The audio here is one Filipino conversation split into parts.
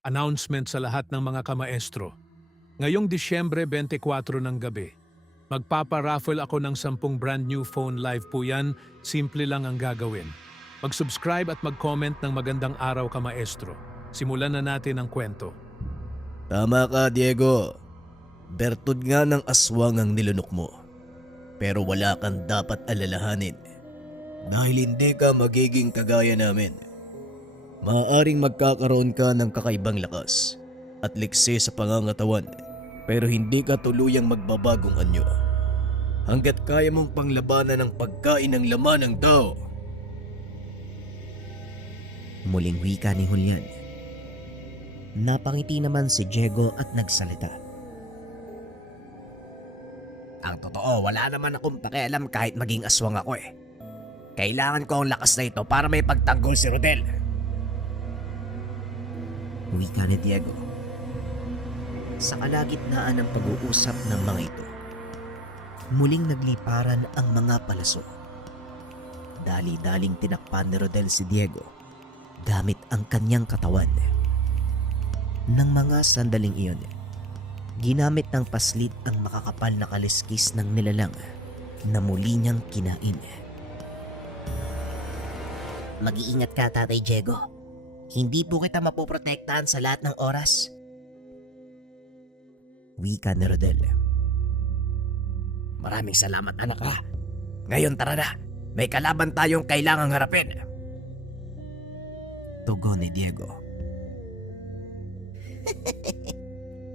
Announcement sa lahat ng mga kamaestro. Ngayong Disyembre 24 ng gabi, magpapa-raffle ako ng 10 brand new phone live po yan, simple lang ang gagawin. Mag-subscribe at mag-comment ng magandang araw kamaestro. Simulan na natin ang kwento. Tama ka, Diego. Bertud nga ng aswang ang nilunok mo. Pero wala kang dapat alalahanin. Dahil hindi ka magiging kagaya namin. Maaaring magkakaroon ka ng kakaibang lakas at liksi sa pangangatawan, pero hindi ka tuluyang magbabagong anyo. Hanggat kaya mong panglabanan ang pagkain ng laman ng tao. Muling wika ni Julian. Napangiti naman si Diego at nagsalita. Ang totoo, wala naman akong pakialam kahit maging aswang ako eh. Kailangan ko ang lakas na ito para may pagtanggol si Rodel. Wika ni Diego. Sa kalagitnaan ng pag-uusap ng mga ito, muling nagliparan ang mga palaso. Dali-daling tinakpan ni Rodel si Diego gamit ang kanyang katawan. Nang mga sandaling iyon, ginamit ng paslit ang makakapal na kaliskis ng nilalang na muli niyang kinain. Mag-iingat ka, Tatay Diego. Hindi po kita mapoprotektahan sa lahat ng oras. Wika ni Rodel. Maraming salamat anak ha. Ngayon tara na. May kalaban tayong kailangang harapin. Tugon ni Diego.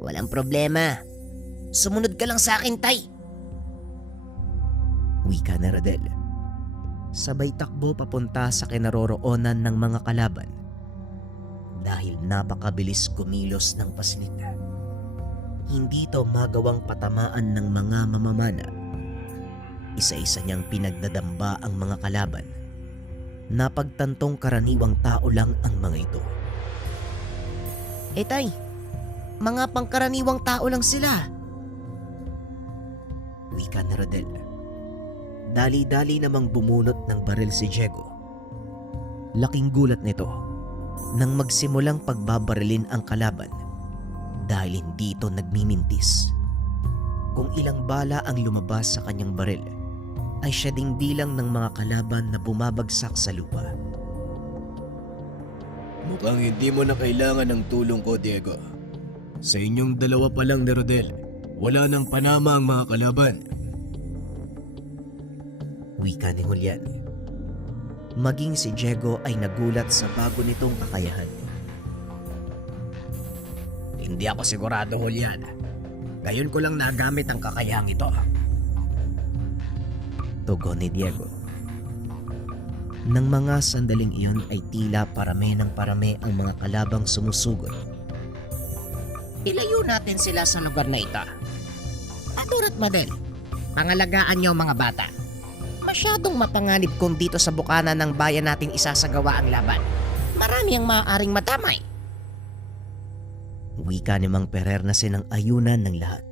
Walang problema. Sumunod ka lang sa akin, Tay. Wika ni Rodel. Sabay takbo papunta sa kinaroroonan ng mga kalaban dahil napakabilis kumilos ng paslit. Hindi ito magawang patamaan ng mga mamamana. Isa-isa niyang pinagdadamba ang mga kalaban. Napagtantong karaniwang tao lang ang mga ito. Tay, mga pangkaraniwang tao lang sila. Wika ni Rodel. Dali-dali namang bumunot ng baril si Diego. Laking gulat nito nang magsimulang pagbabarilin ang kalaban dahil hindi ito nagmimintis. Kung ilang bala ang lumabas sa kanyang baril, ay siya ding bilang ng mga kalaban na bumabagsak sa lupa. Mukhang hindi mo na kailangan ng tulong ko, Diego. Sa inyong dalawa pa lang ni Rodel, wala nang panama ang mga kalaban. Wika ni Julian. Maging si Diego ay nagulat sa bago nitong kakayahan. Hindi ako sigurado, Julian. Ngayon ko lang nagamit ang kakayahang ito. Tugon ni Diego. Nang mga sandaling iyon ay tila parami ng parami ang mga kalabang sumusugod. Ilayo natin sila sa lugar na ito. Adur at Madel, pangalagaan niyo mga bata. Masyadong mapanganib kung dito sa bukana ng bayan natin isasagawa ang laban. Marami ang maaaring matamay. Wika ni Mang Perer na sinang ayunan ng lahat.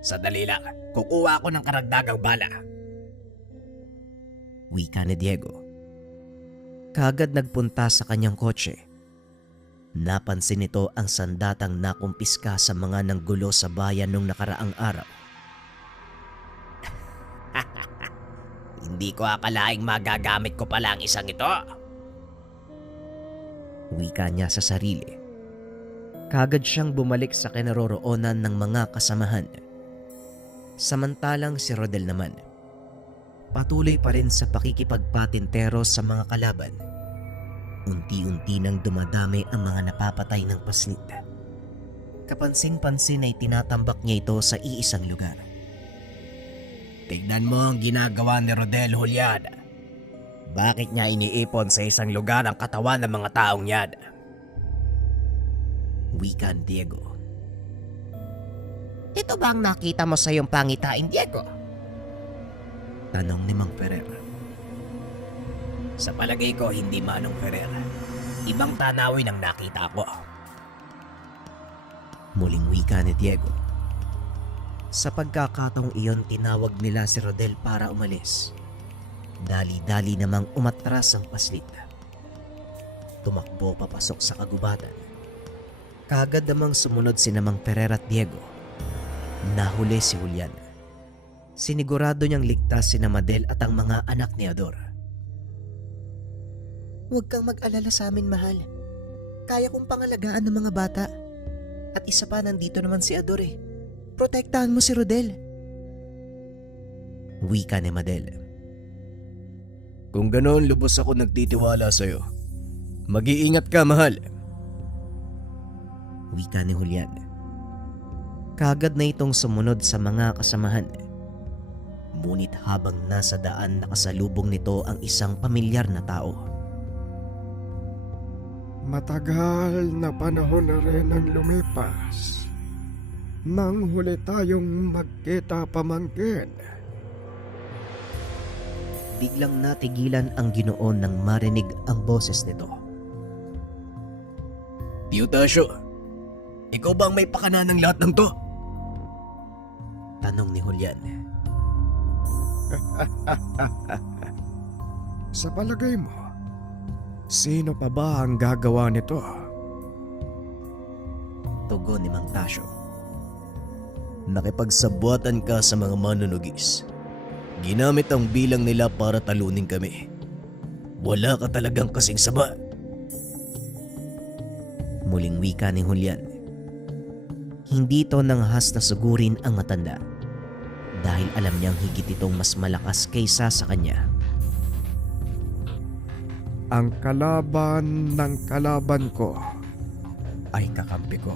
Sandali lang, kukuha ako ng karagdagang bala. Wika ni Diego. Kagad nagpunta sa kanyang kotse. Napansin nito ang sandatang nakumpiska sa mga nanggulo sa bayan nung nakaraang araw. Hindi ko akalaing magagamit ko pala ang isang ito. Wika niya sa sarili. Kagad siyang bumalik sa kinaroroonan ng mga kasamahan. Samantalang si Rodel naman, patuloy pa rin sa pakikipagpatintero sa mga kalaban. Unti-unti nang dumadami ang mga napapatay ng paslit. Kapansin-pansin ay tinatambak niya ito sa iisang lugar. Tignan mo ang ginagawa ni Rodel, Julian. Bakit niya iniipon sa isang lugar ang katawan ng mga taong yan? Wika ni Diego. Ito ba ang nakita mo sa iyong pangitain, Diego? Tanong ni Mang Ferrer. Sa palagay ko, hindi Manong Ferrer. Ibang tanawin ang nakita ko. Muling wika ni Diego. Sa pagkakataong iyon, tinawag nila si Rodel para umalis. Dali-dali namang umatras ang paslit. tumakbo papasok sa kagubatan. Kaagad namang sumunod si Mang Ferrer at Diego. Nahuli si Julian. Sinigurado niyang ligtas si Madel at ang mga anak ni Ador. Huwag kang mag-alala sa amin, mahal. Kaya kong pangalagaan ng mga bata. At isa pa, nandito naman si Ador eh. Protektahan mo si Rodel. Wika ni Madel. Kung ganoon, lubos ako nagtitiwala sa'yo. Mag-iingat ka, mahal. Wika ni Julian. Kaagad na itong sumunod sa mga kasamahan. Ngunit habang nasa daan, nakasalubong nito ang isang pamilyar na tao. Matagal na panahon na rin ang lumipas nang huli tayong magkita, pamangkin. Biglang natigilan ang Ginoo nang marinig ang boses nito. Eutasio, ikaw ba ang may pakana ng lahat ng to? Tanong ni Julian. Sa palagay mo, sino pa ba ang gagawa nito? Tugon ni Mang Tasyo. Nakipagsabuatan ka sa mga manunugis. Ginamit ang bilang nila para talunin kami. Wala ka talagang kasing sama. Muling wika ni Julian. Hindi ito nanghas na sugurin ang matanda dahil alam niyang higit itong mas malakas kaysa sa kanya. Ang kalaban ng kalaban ko ay kakampi ko.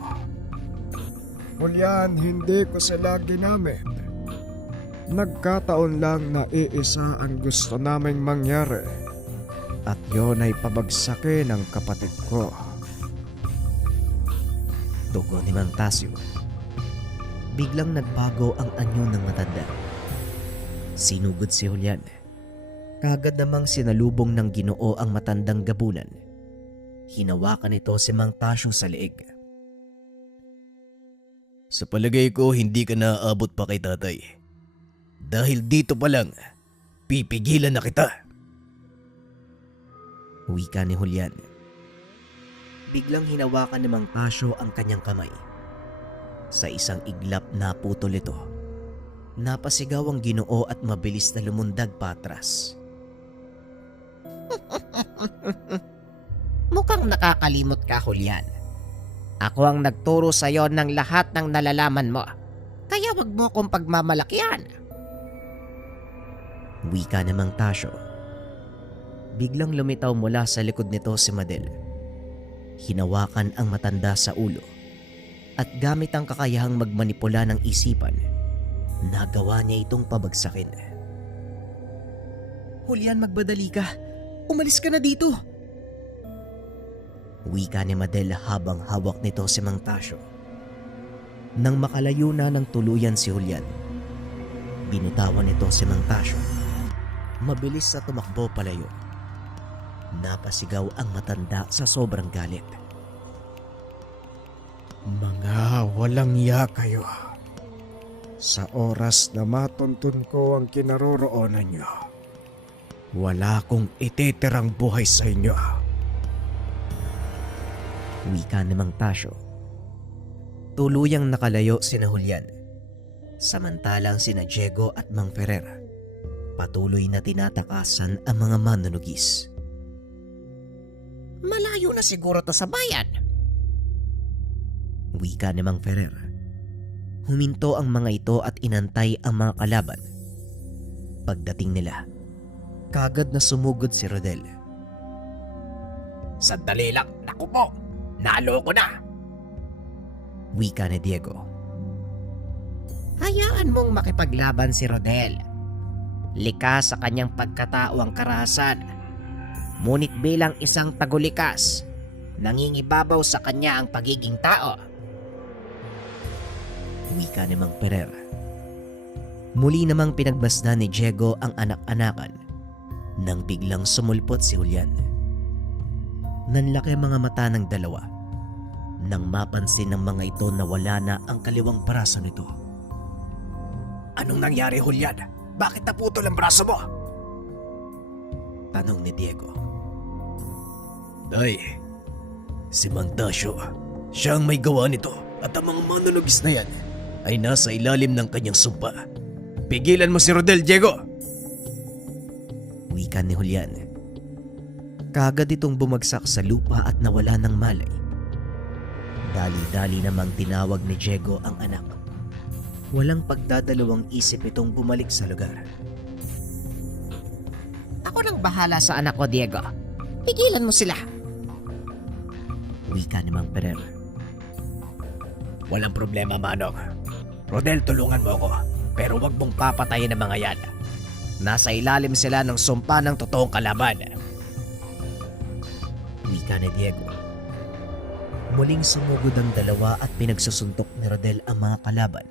Julian, hindi ko sila ginamit. Nagkataon lang na iisa ang gusto naming mangyari at yon ay pabagsakin ang kapatid ko. Tugon ni Mang Tasyo. Biglang nagbago ang anyo ng matanda. Sinugod si Julian. Kagad namang sinalubong ng Ginoo ang matandang gabunan. Hinawakan ito si Mang Tasyo sa leeg. Sa palagay ko, hindi ka naaabot pa kay tatay. Dahil dito pa lang, pipigilan na kita. Wika ni Julian. Biglang hinawakan ni Mang Tasyo ang kanyang kamay. Sa isang iglap naputol ito. Napasigaw ang Ginoo at mabilis na lumundag patras. Mukhang nakakalimot ka, Julian. Ako ang nagturo sa iyo ng lahat ng nalalaman mo. Kaya wag mo akong pagmamalakihan. Wika ni Mang Tasyo. Biglang lumitaw mula sa likod nito si Madel. Hinawakan ang matanda sa ulo at gamit ang kakayahang magmanipula ng isipan, nagawa niya itong pabagsakin. Julian, magbadali ka. Umalis ka na dito. Wika ni Madel habang hawak nito si Mang Tasyo. Nang makalayo na ng tuluyan si Julian, binitawan nito si Mang Tasyo. Mabilis sa tumakbo palayo. Napasigaw ang matanda sa sobrang galit. Mga walang iya kayo. Sa oras na matuntun ko ang kinaroroonan niyo, wala akong ititirang buhay sa inyo. Wika ni Mang Tasyo. Tuluyang nakalayo sina Julian. Samantalang sina Diego at Mang Ferrer patuloy na tinatakasan ang mga manunugis. Malayo na siguro to sa bayan. Wika ni Mang Ferrer. Huminto ang mga ito at inantay ang mga kalaban. Pagdating nila, kagad na sumugod si Rodel. Sandali lang, naku po, nalo ko na. Wika ni Diego. Hayaan mong makipaglaban si Rodel. Likas sa kanyang pagkatao ang karahasan. Ngunit bilang isang tagulikas, nangingibabaw sa kanya ang pagiging tao. Wika ni Mang Ferrer. Muli namang pinagmasdan ni Diego ang anak-anakan nang biglang sumulpot si Julian. Nanlaki mga mata ng dalawa nang mapansin ng mga ito na wala na ang kaliwang braso nito. Anong nangyari, Julian? Bakit naputol ang braso mo? Tanong ni Diego. Tay, Si Mang Tasyo, siya ang may gawa nito at ang mga manunugis na yan ay nasa ilalim ng kanyang sumpa. Pigilan mo si Rodel, Diego! Wika ni Julian. Kagad itong bumagsak sa lupa at nawala ng malay. Dali-dali namang tinawag ni Diego ang anak. Walang pagdadalawang isip itong bumalik sa lugar. Ako nang bahala sa anak ko, Diego. Pigilan mo sila. Wika ni Mang Perer. Walang problema, Manong. Rodel, tulungan mo ako. Pero wag mong papatayin ang mga yan. Nasa ilalim sila ng sumpa ng totoong kalaban. Wika ni Diego. Muling sumugod ang dalawa at pinagsusuntok ni Rodel ang mga kalaban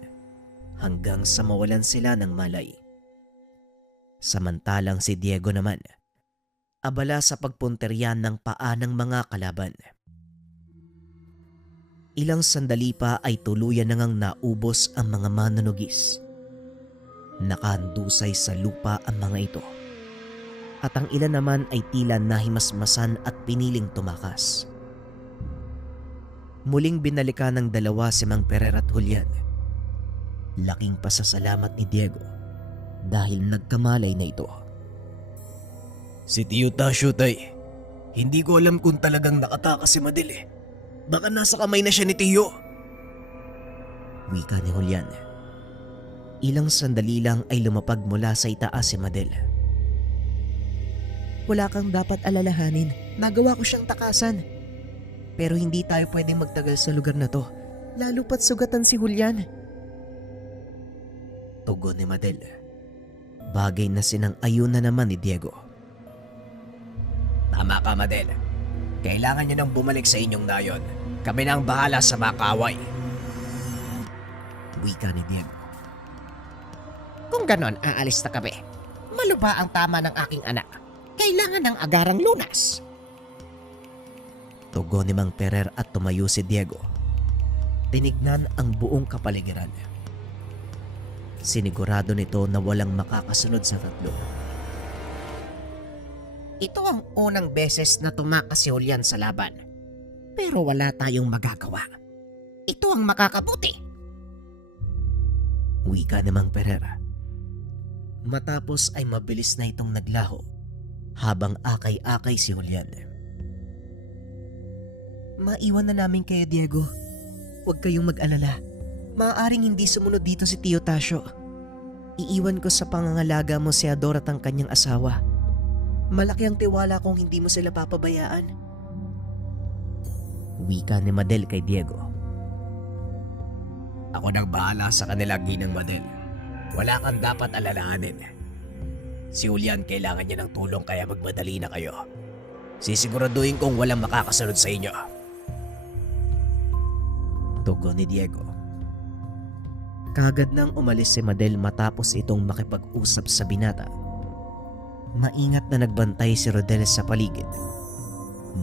hanggang sa mawalan sila ng malay. Samantalang si Diego naman, abala sa pagpunteryan ng paa ng mga kalaban. Ilang sandali pa ay tuluyan na ngang naubos ang mga manunugis. Nakahandusay sa lupa ang mga ito. At ang ilan naman ay tila nahimasmasan at piniling tumakas. Muling binalikan ng dalawa si Mang Perer at Julian. Laking pasasalamat ni Diego dahil nagkamalay na ito. Si Tio Tasyo, tay. Hindi ko alam kung talagang nakatakas si Madel eh. Baka nasa kamay na siya ni Tio. Wika ni Julian. Ilang sandali lang ay lumapag mula sa itaas si Madel. Wala kang dapat alalahanin. Nagawa ko siyang takasan. Pero hindi tayo pwedeng magtagal sa lugar na to. Lalo pat sugatan si Julian. Tugon ni Madel. Bagay na sinang-ayon na naman ni Diego. Tama ka, Madel. Kailangan niyo nang bumalik sa inyong nayon. Kami na ang bahala sa mga kaaway. Wika ni Diego. Kung ganon, aalis na kami. Maluba ang tama ng aking anak. Kailangan ng agarang lunas. Tugon ni Mang Perer at tumayo si Diego. Tinignan ang buong kapaligiran. Sinigurado nito na walang makakasunod sa tatlo. Ito ang unang beses na tumakas si Julian sa laban. Pero wala tayong magagawa. Ito ang makakabuti. Wika ni Mang Perer. Matapos ay mabilis na itong naglaho habang akay-akay si Julian. Maiwan na namin kayo, Diego. Huwag kayong mag-alala. Maaaring hindi sumunod dito si Tio Tasyo. Iiwan ko sa pangangalaga mo si Ador at ang kanyang asawa. Malaki ang tiwala kung hindi mo sila papabayaan. Wika ni Madel kay Diego. Ako nang bahala sa kanila, Ginang Madel. Wala kang dapat alalahanin. Si Julian kailangan niya ng tulong kaya magmadali na kayo. Sisiguraduhin kong walang makakasunod sa inyo. Tugon ni Diego. Kagad nang umalis si Madel matapos itong makipag-usap sa binata. Maingat na nagbantay si Rodel sa paligid.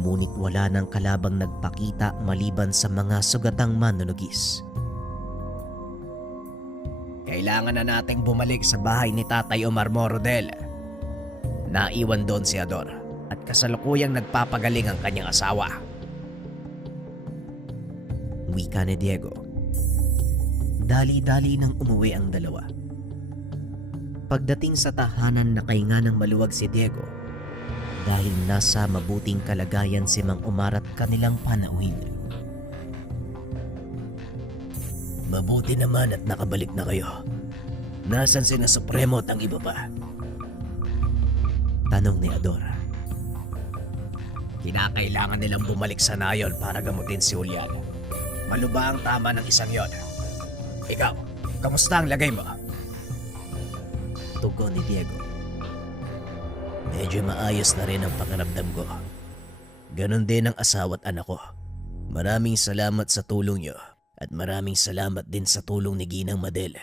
Ngunit wala nang kalabang nagpakita maliban sa mga sugatang manunugis. Kailangan na nating bumalik sa bahay ni Tatay Omar mo, Rodel. Naiwan doon si Ador at kasalukuyang nagpapagaling ang kanyang asawa. Wika ni Diego. Dali-dali nang umuwi ang dalawa. Pagdating sa tahanan, nakahinga ng maluwag si Diego dahil nasa mabuting kalagayan si Mang Omar at kanilang panauhin. Mabuti naman at nakabalik na kayo. Nasaan sina Supremo at ang iba pa? Tanong ni Ador. Kinakailangan nilang bumalik sa nayon para gamutin si Julian. Maluba ang tama ng isang yon. Ikaw, kamusta ang lagay mo? Tugon ni Diego. Medyo maayos na rin ang pakiramdam ko. Ganon din ang asawa at anak ko. Maraming salamat sa tulong niyo at maraming salamat din sa tulong ni Ginang Madel.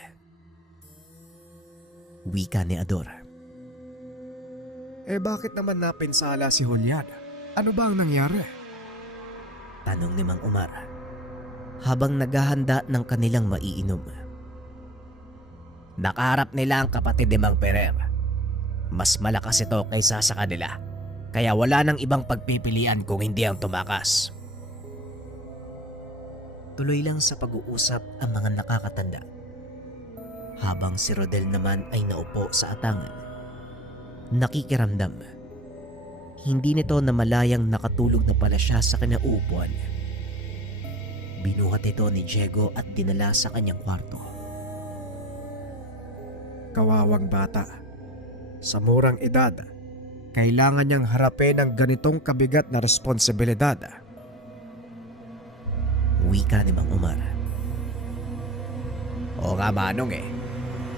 Wika ni Ador. Bakit naman napinsala si Julian? Ano ba ang nangyari? Tanong ni Mang Omar habang naghahanda ng kanilang maiinom. Nakaharap nila ang kapatid ni Mang Perer. Mas malakas ito kaysa sa kanila. Kaya wala nang ibang pagpipilian kung hindi ang tumakas. Tuloy lang sa pag-uusap ang mga nakakatanda. Habang si Rodel naman ay naupo sa atangan. Nakikiramdam. Hindi nito namalayang nakatulog na pala siya sa kinauupuan. Binuhat ito ni Diego at dinala sa kanyang kwarto. Kawawang bata. Sa murang edad, kailangan niyang harapin ang ganitong kabigat na responsibilidad. Wika ni Mang Omar. Oo nga Manong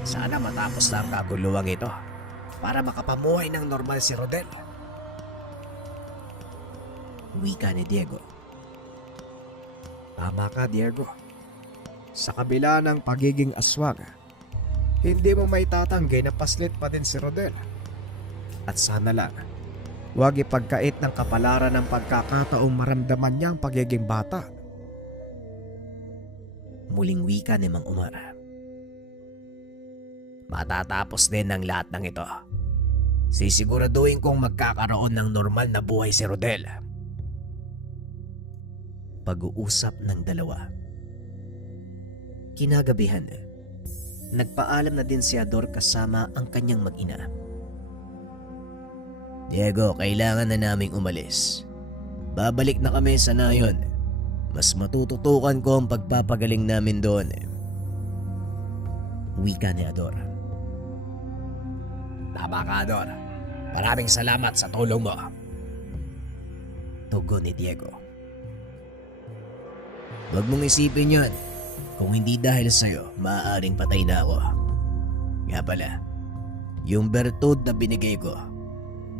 sana matapos na ang kaguluwang ito para makapamuhay ng normal si Rodel. Wika ni Diego. Tama ka Diego. Sa kabila ng pagiging aswang, hindi mo may tatanggi na paslit pa din si Rodel. At sana lang, huwag ipagkait ng kapalaran ng pagkakataong maramdaman niya ang pagiging bata. Muling wika ni Mang Omar. Matatapos din ang lahat ng ito. Sisiguraduhin kong magkakaroon ng normal na buhay si Rodel. Pag-uusap ng dalawa. Kinagabihan, nagpaalam na din si Ador kasama ang kanyang mag-ina. Diego, kailangan na naming umalis. Babalik na kami sa nayon. Mas matututukan ko ang pagpapagaling namin doon. Wika ni Ador. Tama ka, Ador. Maraming salamat sa tulong mo. Tugon ni Diego. Huwag mong isipin yan. Kung hindi dahil sa'yo, maaaring patay na ako. Nga pala, yung bertud na binigay ko,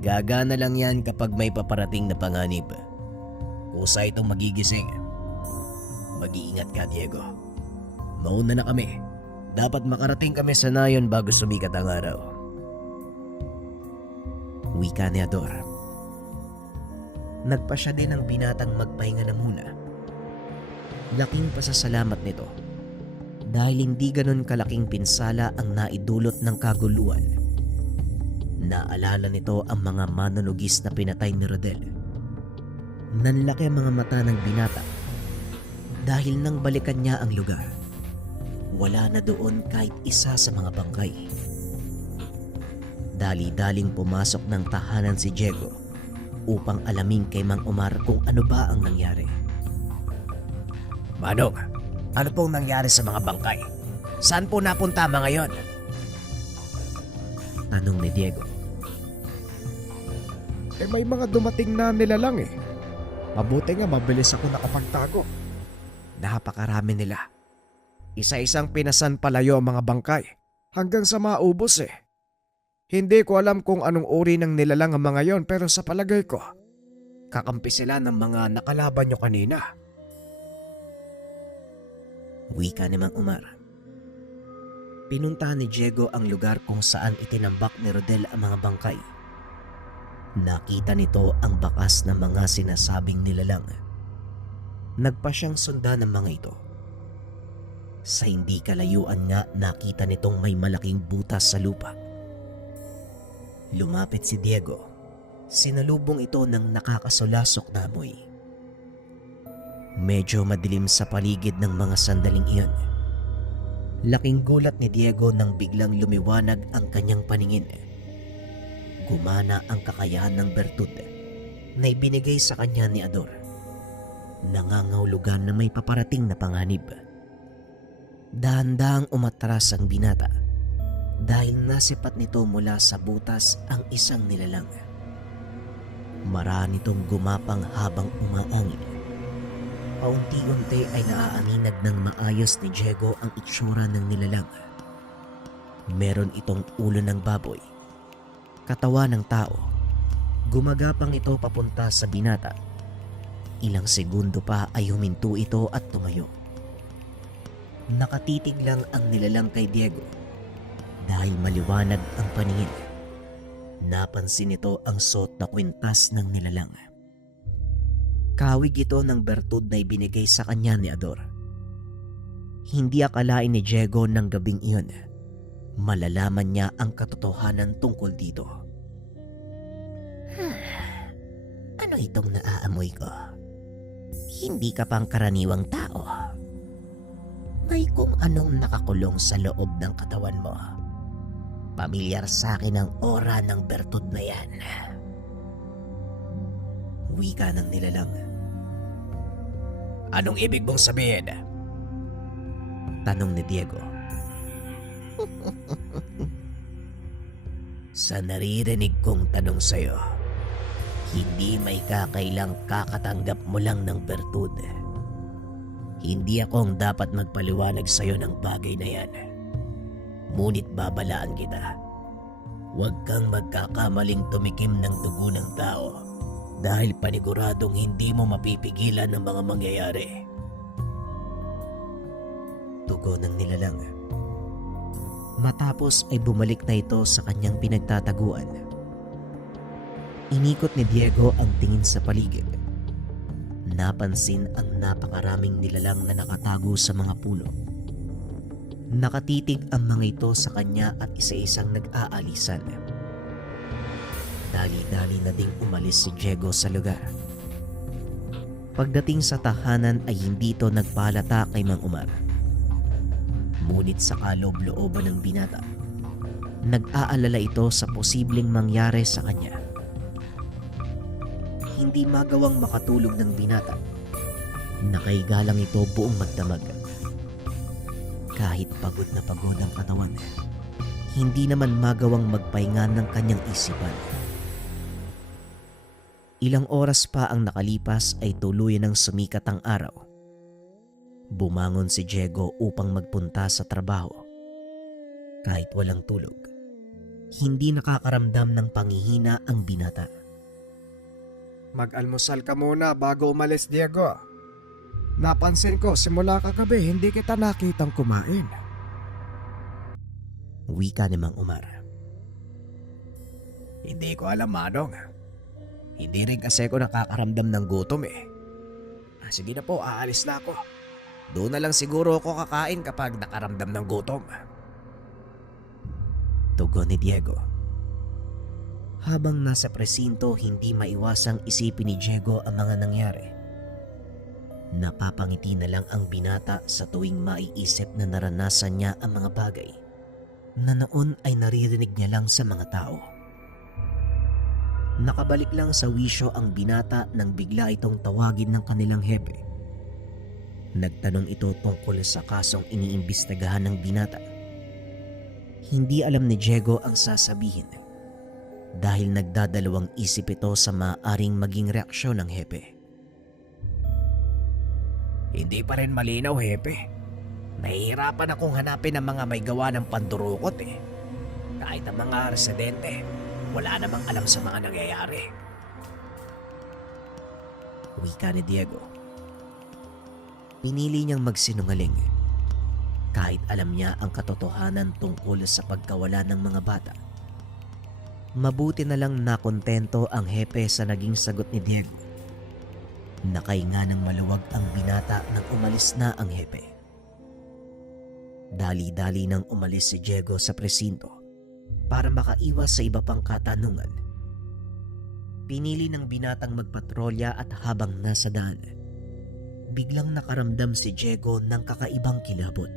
gagana lang yan kapag may paparating na panganib. Kusa itong magigising. Mag-iingat ka, Diego. Mauna na kami. Dapat makarating kami sa nayon bago sumikat ang araw. Wika ni Ador. Nagpa siya din ng binatang magpahinga na muna. Laking pasasalamat nito dahil hindi ganon kalaking pinsala ang naidulot ng kaguluhan. Naalala nito ang mga manunugis na pinatay ni Rodel. Nanlaki ang mga mata ng binata dahil nang balikan niya ang lugar, wala na doon kahit isa sa mga bangkay. Dali-daling pumasok ng tahanan si Diego upang alamin kay Mang Omar kung ano ba ang nangyari. Manong, ano pong nangyari sa mga bangkay? Saan po napunta mga yon? Tanong ni Diego. May mga dumating na nilalang Mabuti nga mabilis ako nakapagtago. Napakarami nila. Isa-isang pinasan palayo ang mga bangkay hanggang sa maubos Hindi ko alam kung anong uri ng nilalang ang mga yon pero sa palagay ko, kakampi sila ng mga nakalaban nyo kanina. Wika ni Mang Omar. Pinuntahan ni Diego ang lugar kung saan itinambak ni Rodel ang mga bangkay. Nakita nito ang bakas ng mga sinasabing nilalang. Nagpa siyang sundan ng mga ito. Sa hindi kalayuan nga nakita nitong may malaking butas sa lupa. Lumapit si Diego. Sinalubong ito ng nakakasulasok na amoy. Medyo madilim sa paligid ng mga sandaling iyon. Laking gulat ni Diego nang biglang lumiwanag ang kanyang paningin. Gumana ang kakayahan ng bertud na ibinigay sa kanya ni Ador. Nangangahulugan na may paparating na panganib. Dahan-dahang umatras ang binata dahil nasipat nito mula sa butas ang isang nilalang. Marami nitong gumapang habang umaangin. Paunti-unti ay naaaninag ng maayos ni Diego ang itsura ng nilalang. Meron itong ulo ng baboy, katawan ng tao. Gumagapang ito papunta sa binata. Ilang segundo pa ay huminto ito at tumayo. Nakatitig lang ang nilalang kay Diego dahil maliwanag ang paningin. Napansin nito ang suot na kwintas ng nilalang. Kawig ito ng bertud na ibinigay sa kanya ni Ador. Hindi akalain ni Diego ng gabing iyon. Malalaman niya ang katotohanan tungkol dito. Ano itong naaamoy ko? Hindi ka pang karaniwang tao. Bagay kung anong nakakulong sa loob ng katawan mo. Pamilyar sa akin ang aura ng bertud na yan. Wika ng nilalang. Anong ibig mong sabihin? Tanong ni Diego. Sa naririnig kong tanong sa'yo, hindi may kakailang kakatanggap mo lang ng bertud. Hindi ako ang dapat magpaliwanag sa'yo ng bagay na yan. Ngunit babalaan kita. Huwag kang magkakamaling tumikim ng dugo ng tao dahil paniguradong hindi mo mapipigilan ang mga mangyayari. Tugon ng nilalang. Matapos ay bumalik na ito sa kanyang pinagtataguan. Inikot ni Diego ang tingin sa paligid. Napansin ang napakaraming nilalang na nakatago sa mga puno. Nakatitig ang mga ito sa kanya at isa-isang nag-aalisan. Dali-dali na ding umalis si Diego sa lugar. Pagdating sa tahanan ay hindi ito nagpalata kay Mang Umar. Ngunit sa kaloob-looban ng binata, nag-aalala ito sa posibleng mangyari sa kanya. Hindi magawang makatulog ng binata. Nakahiga lang ito buong magdamag. Kahit pagod na pagod ang katawan, hindi naman magawang magpahinga ng kanyang isipan. Ilang oras pa ang nakalipas ay tuluyan ng sumikat ang araw. Bumangon si Diego upang magpunta sa trabaho. Kahit walang tulog, hindi nakakaramdam ng panghihina ang binata. Mag-almusal ka muna bago umalis, Diego. Napansin ko simula kagabi hindi kita nakitang kumain. Wika ni Mang Umar. Hindi ko alam, Manong. Hindi rin kasi ako nakakaramdam ng gutom eh. Sige na po, aalis na ako. Doon na lang siguro ako kakain kapag nakaramdam ng gutom. Tugon ni Diego. Habang nasa presinto, hindi maiwasang isipin ni Diego ang mga nangyari. Napapangiti na lang ang binata sa tuwing maiisip na naranasan niya ang mga bagay na noon ay naririnig niya lang sa mga tao. Nakabalik lang sa wisyo ang binata nang bigla itong tawagin ng kanilang hepe. Nagtanong ito tungkol sa kasong iniimbestigahan ng binata. Hindi alam ni Diego ang sasabihin dahil nagdadalawang isip ito sa maaaring maging reaksyon ng hepe. Hindi pa rin malinaw, Hepe. Nahihirapan akong hanapin ang mga may gawa ng pandurukot eh. Kahit ang mga residente, wala namang alam sa mga nangyayari. Wika ni Diego. Pinili niyang magsinungaling kahit alam niya ang katotohanan tungkol sa pagkawala ng mga bata. Mabuti na lang nakontento ang hepe sa naging sagot ni Diego. Nakahinga ng maluwag ang binata nang umalis na ang hepe. Dali-dali nang umalis si Diego sa presinto para makaiwas sa iba pang katanungan. Pinili ng binatang magpatrolya at habang nasa daan, biglang nakaramdam si Diego ng kakaibang kilabot.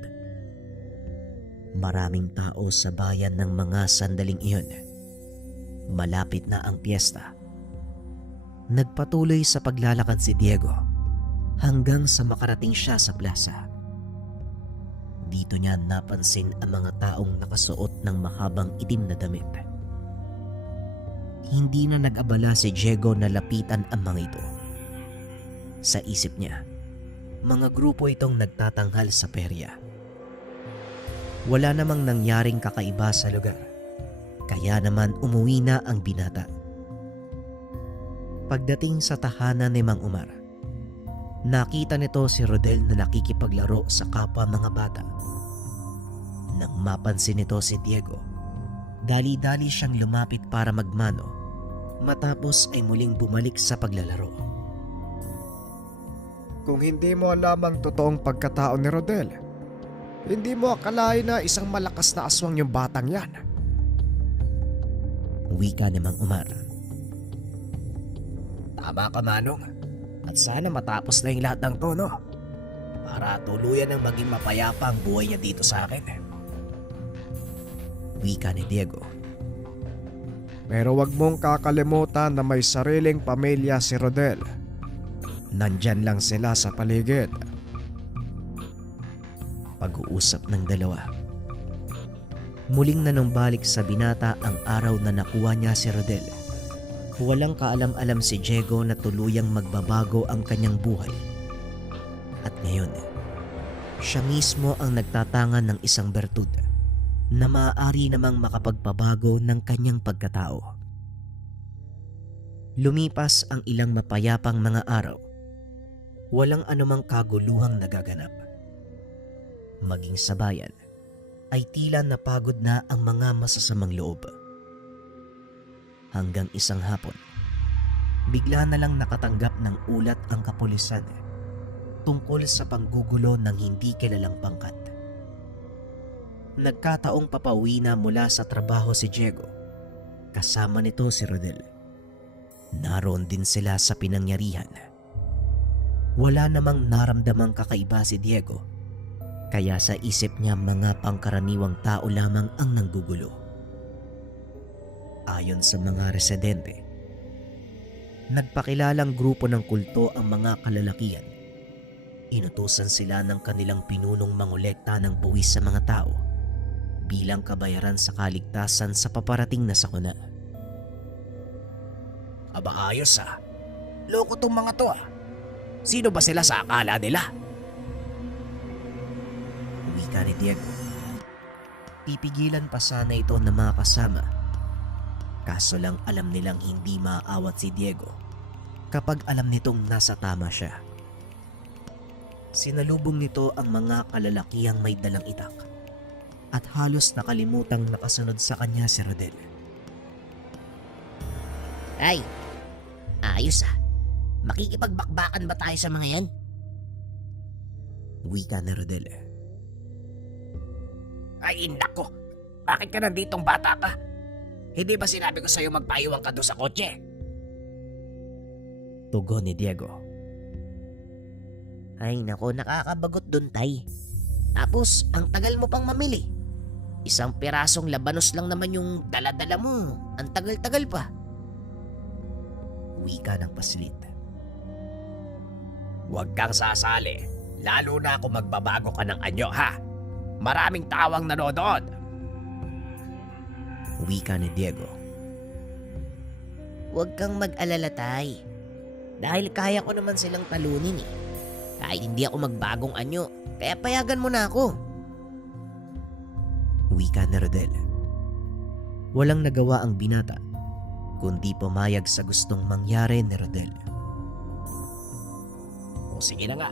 Maraming tao sa bayan ng mga sandaling iyon. Malapit na ang piyesta. Nagpatuloy sa paglalakad si Diego hanggang sa makarating siya sa plaza. Dito niya napansin ang mga taong nakasuot ng mahabang itim na damit. Hindi na nag-abala si Diego na lapitan ang mga ito. Sa isip niya, mga grupo itong nagtatanghal sa perya. Wala namang nangyaring kakaiba sa lugar, kaya naman umuwi na ang binata. Pagdating sa tahanan ni Mang Umar, nakita nito si Rodel na nakikipaglaro sa kapwa mga bata. Nang mapansin nito si Diego, dali-dali siyang lumapit para magmano, matapos ay muling bumalik sa paglalaro. Kung hindi mo alam ang totoong pagkatao ni Rodel, hindi mo akalain na isang malakas na aswang yung batang yan. Wika ni Mang Umar. Tama ka, Manong. At sana matapos na yung lahat ng to, no? para tuluyan ng maging mapayapa ang buhay niya dito sa akin. Wika ni Diego. Pero wag mong kakalimutan na may sariling pamilya si Rodel. Nandyan lang sila sa paligid. Pag-uusap ng dalawa. Muling nanumbalik sa binata ang araw na nakuha niya si Rodel. Walang kaalam-alam si Diego na tuluyang magbabago ang kanyang buhay. At ngayon, siya mismo ang nagtatangan ng isang bertud na maaari namang makapagpabago ng kanyang pagkatao. Lumipas ang ilang mapayapang mga araw. Walang anumang kaguluhang nagaganap. Maging sa bayan, ay tila napagod na ang mga masasamang loob. Hanggang isang hapon, bigla na lang nakatanggap ng ulat ang kapulisan tungkol sa panggugulo ng hindi kilalang pangkat. Nagkataong papauwi na mula sa trabaho si Diego. Kasama nito si Rodel. Naroon din sila sa pinangyarihan. Wala namang naramdamang kakaiba si Diego. Kaya sa isip niya mga pangkaraniwang tao lamang ang nanggugulo. Ayon sa mga residente, nagpakilalang grupo ng kulto ang mga kalalakihan. Inutusan sila ng kanilang pinunong mangolekta ng buwis sa mga tao bilang kabayaran sa kaligtasan sa paparating na sakuna. Aba ayos ah. Loko tong mga to ah. Sino ba sila sa akala nila? Wika ni Diego. Pipigilan pa sana ito ng mga kasama. Kaso lang alam nilang hindi maaawat si Diego kapag alam nitong nasa tama siya. Sinalubong nito ang mga kalalakihang may dalang itak at halos nakalimutang nakasunod sa kanya si Rodel. Ay, ayos ah. Makikipagbakbakan ba tayo sa mga yan? Wika ni Rodel. Ay nako, bakit ka nanditong bata ka? Hindi ba sinabi ko sa'yo magpaiwan ka doon sa kotse? Tugon ni Diego. Ay nako, nakakabagot dun tay. Tapos, ang tagal mo pang mamili. Isang pirasong labanos lang naman yung dala-dala mo. Ang tagal-tagal pa. Wika ng paslit. Huwag kang sasali. Lalo na kung magbabago ka ng anyo ha. Maraming tawang nanonood. Wika ni Diego. Huwag kang mag-alala tay. Dahil kaya ko naman silang talunin eh. Kahit hindi ako magbagong anyo, kaya payagan mo na ako. Wika ni Rodel. Walang nagawa ang binata, kundi pumayag sa gustong mangyari ni Rodel. O sige na nga.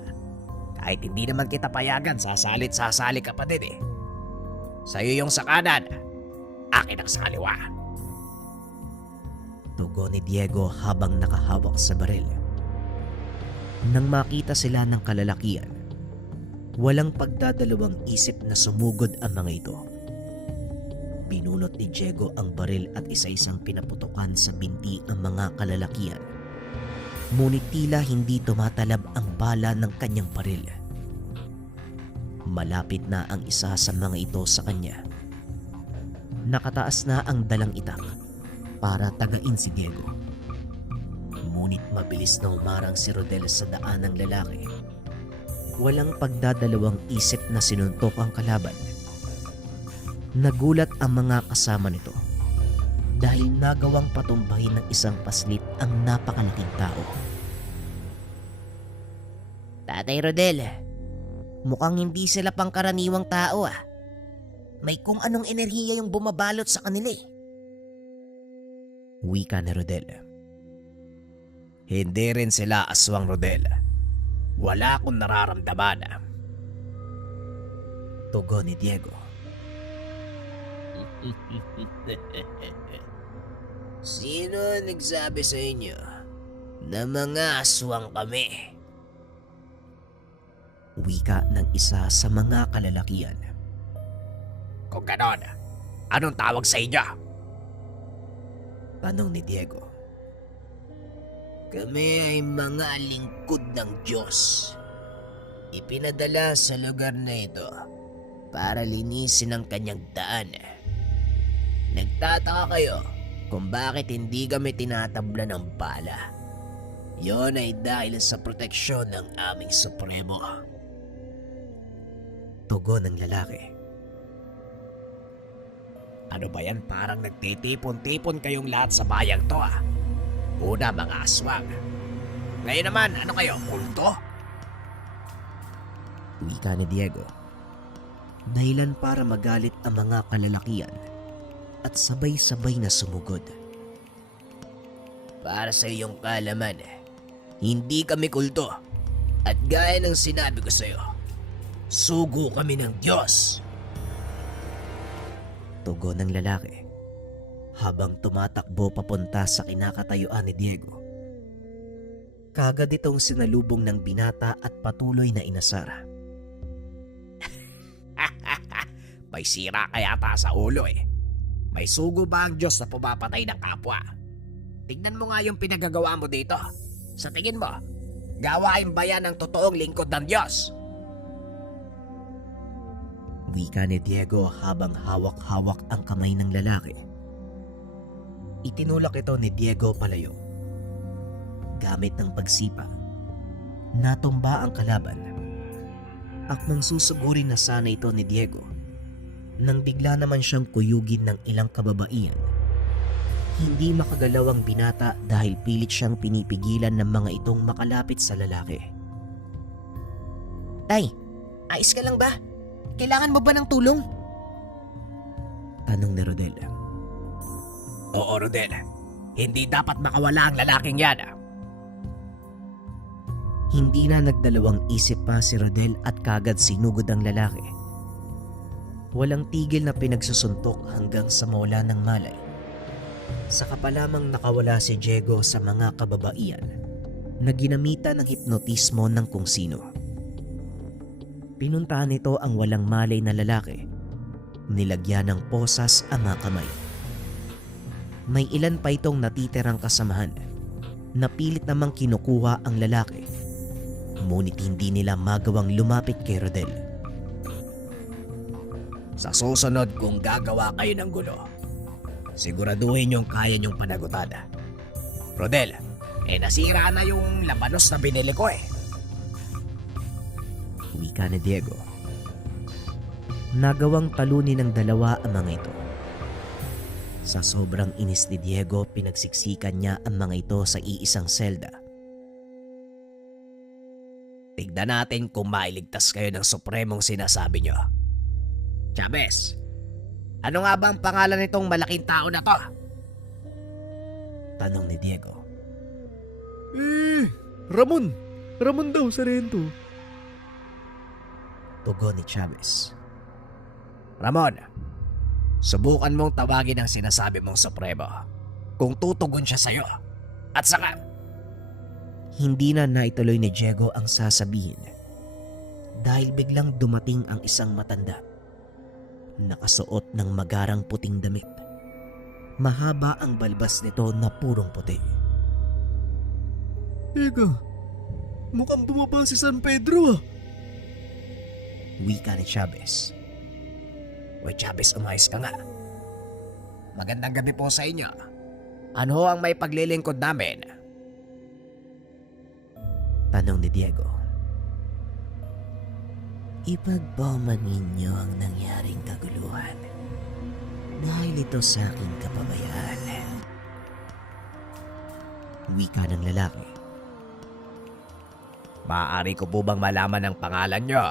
Kahit hindi naman kita payagan, sasali ka pa din eh. Sa'yo yung sa kanan, akin ang sa kaliwa. Tugon ni Diego habang nakahawak sa baril. Nang makita sila ng kalalakian, walang pagdadalawang isip na sumugod ang mga ito. Binunot ni Diego ang baril at isa-isang pinaputukan sa binti ang mga kalalakian. Ngunit tila hindi tumatalab ang bala ng kanyang baril. Malapit na ang isa sa mga ito sa kanya. Nakataas na ang dalang itak para tagain si Diego. Ngunit mabilis na humarang si Rodel sa daan ng lalaki. Walang pagdadalawang isip na sinuntok ang kalaban. Nagulat ang mga kasama nito dahil nagawang patumbahin ng isang paslit ang napakalaking tao. Tatay Rodel, mukhang hindi sila pangkaraniwang tao ah. May kung anong enerhiya yung bumabalot sa kanila eh. Wika ni Rodel. Hindi rin sila aswang, Rodel. Wala akong nararamdaman. Tugon ni Diego. Sino nagsabi sa inyo na mga aswang kami? Wika ng isa sa mga kalalakihan. Kung ganon, anong tawag sa inyo? Tanong ni Diego. Kami ay mga lingkod ng Diyos. ipinadala sa lugar na ito para linisin ang kanyang daan. Nagtataka kayo kung bakit hindi kami tinatabla ng bala. Yon ay dahil sa proteksyon ng aming supremo. Tugon ng lalaki. Ano ba yan? Parang nagtitipon-tipon kayong lahat sa bayang to ah. Una mga aswang. Ngayon naman, ano kayo? Kulto? Wika ni Diego. Dahilan para magalit ang mga kalalakian at sabay-sabay na sumugod. Para sa iyong kaalaman, hindi kami kulto. At gaya ng sinabi ko sa'yo, sugo kami ng Diyos. Tugon ng lalaki habang tumatakbo papunta sa kinakatayuan ni Diego. Kagad itong sinalubong ng binata at patuloy na inasara. May sira ka yata sa ulo eh. May sugo ba ang Diyos na pumapatay ng kapwa? Tignan mo nga yung pinagagawa mo dito. Sa tingin mo, gawain ba yan ang totoong lingkod ng Diyos? Wika ni Diego habang hawak-hawak ang kamay ng lalaki. Itinulak ito ni Diego palayo. Gamit ng pagsipa, natumba ang kalaban. Akmang susugurin na sana ito ni Diego nang bigla naman siyang kuyugin ng ilang kababaihan. Hindi makagalaw ang binata dahil pilit siyang pinipigilan ng mga itong makalapit sa lalaki. Tay, ayos ka lang ba? Kailangan mo ba ng tulong? Tanong ni Rodel. Oo, Rodel. Hindi dapat makawala ang lalaking yan. Hindi na nagdalawang isip pa si Rodel at kagad sinugod ang lalaki. Walang tigil na pinagsusuntok hanggang sa mawala ng malay. Saka pa lamang nakawala si Diego sa mga kababaihan na ginamitan ng hipnotismo ng kung sino. Pinuntahan nito ang walang malay na lalaki. Nilagyan ng posas ang mga kamay. May ilan pa itong natitirang kasamahan na pilit namang kinukuha ang lalaki. Ngunit hindi nila magawang lumapit kay Rodel. Sa susunod kung gagawa kayo ng gulo, siguraduhin yung kaya nyong panagutan. Rodel, nasira na yung labanos na binili ko eh. Wika ni Diego. Nagawang talunin ng dalawa ang mga ito. Sa sobrang inis ni Diego, pinagsiksikan niya ang mga ito sa iisang selda. Tignan natin kung mailigtas kayo ng supremong sinasabi nyo. Chavez, ano nga ba ang pangalan nitong malaking tao na to? Tanong ni Diego. Ramon! Ramon daw, Sarento. Tugon ni Chavez. Ramon, subukan mong tawagin ang sinasabi mong supremo kung tutugon siya sa'yo. At saka, Hindi na naituloy ni Diego ang sasabihin dahil biglang dumating ang isang matanda. Nakasuot ng magarang puting damit. Mahaba ang balbas nito na purong puti. Teka, mukhang bumaba si San Pedro ah. Wika ni Chavez. Uy Chavez, umayos ka nga. Magandang gabi po sa inyo. Ano ang may paglilingkod namin? Tanong ni Diego. Ipagbaman ninyo ang nangyaring kaguluhan dahil ito sa aking kapabayaan. Wika ng lalaki. Maaari ko po bang malaman ang pangalan nyo?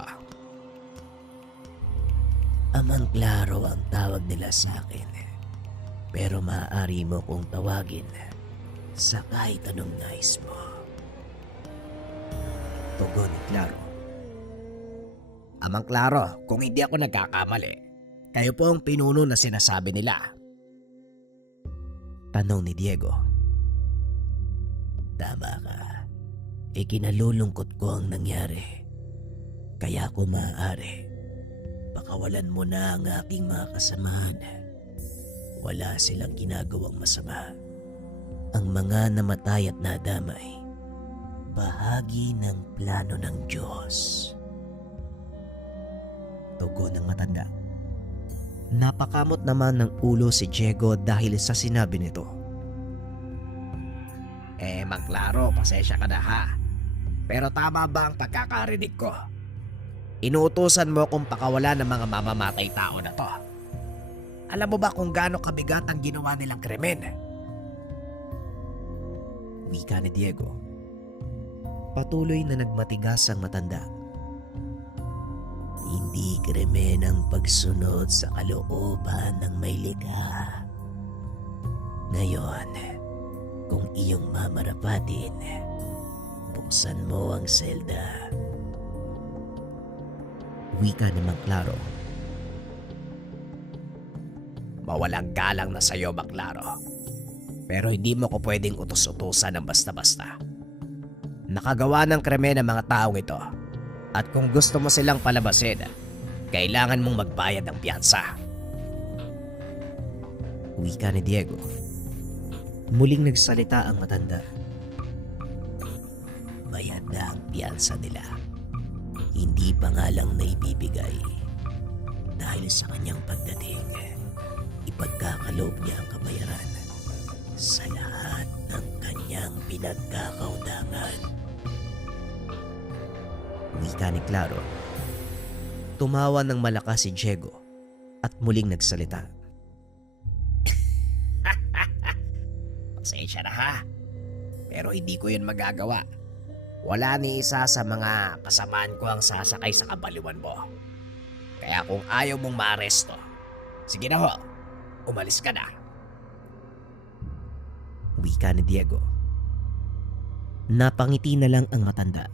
Amang Klaro ang tawag nila sa akin. Pero maaari mo kong tawagin sa kahit anong nais mo. Tugon ni Klaro. Amang Klaro, kung hindi ako nagkakamali, kayo po ang pinuno na sinasabi nila. Tanong ni Diego. Tama ka. Ikinalulungkot ko ang nangyari. Kaya kung maaari, pakawalan mo na ang aking mga kasamahan. Wala silang ginagawang masama. Ang mga namatay at nadamay, bahagi ng plano ng Diyos. tugon ng matanda. Napakamot naman ng ulo si Diego dahil sa sinabi nito. Maklaro, pasensya ka na ha. Pero tama ba ang pagkakarinig ko? Inuutusan mo akong pakawala ng mga mamamatay tao na to. Alam mo ba kung gaano kabigat ang ginawa nilang krimen? Wika ni Diego. Patuloy na nagmatigas ang matanda. Hindi krimen ang pagsunod sa kalooban ng may likha. Ngayon, kung iyong mamarapatin, buksan mo ang selda. Wika ni Mang Claro. Mawalang galang na sa'yo, Maklaro. Pero hindi mo ko pwedeng utos-utusan ng basta-basta. Nakagawa ng krimen ang mga taong ito. At kung gusto mo silang palabasin, kailangan mong magbayad ng piyansa. Wika ni Diego. Muling nagsalita ang matanda. Bayad na ang piyansa nila. Hindi pa nga lang naibibigay. Dahil sa kanyang pagdating, ipagkakaloob niya ang kabayaran sa lahat ng kanyang pinagkakautangan. Wika ni Claro. Tumawa ng malakas si Diego at muling nagsalita. Pasensya na ha. Pero hindi ko yun magagawa. Wala ni isa sa mga kasamaan ko ang sasakay sa kabaliwan mo. Kaya kung ayaw mong maaresto, sige na ho, umalis ka na. Wika ni Diego. Napangiti na lang ang matanda.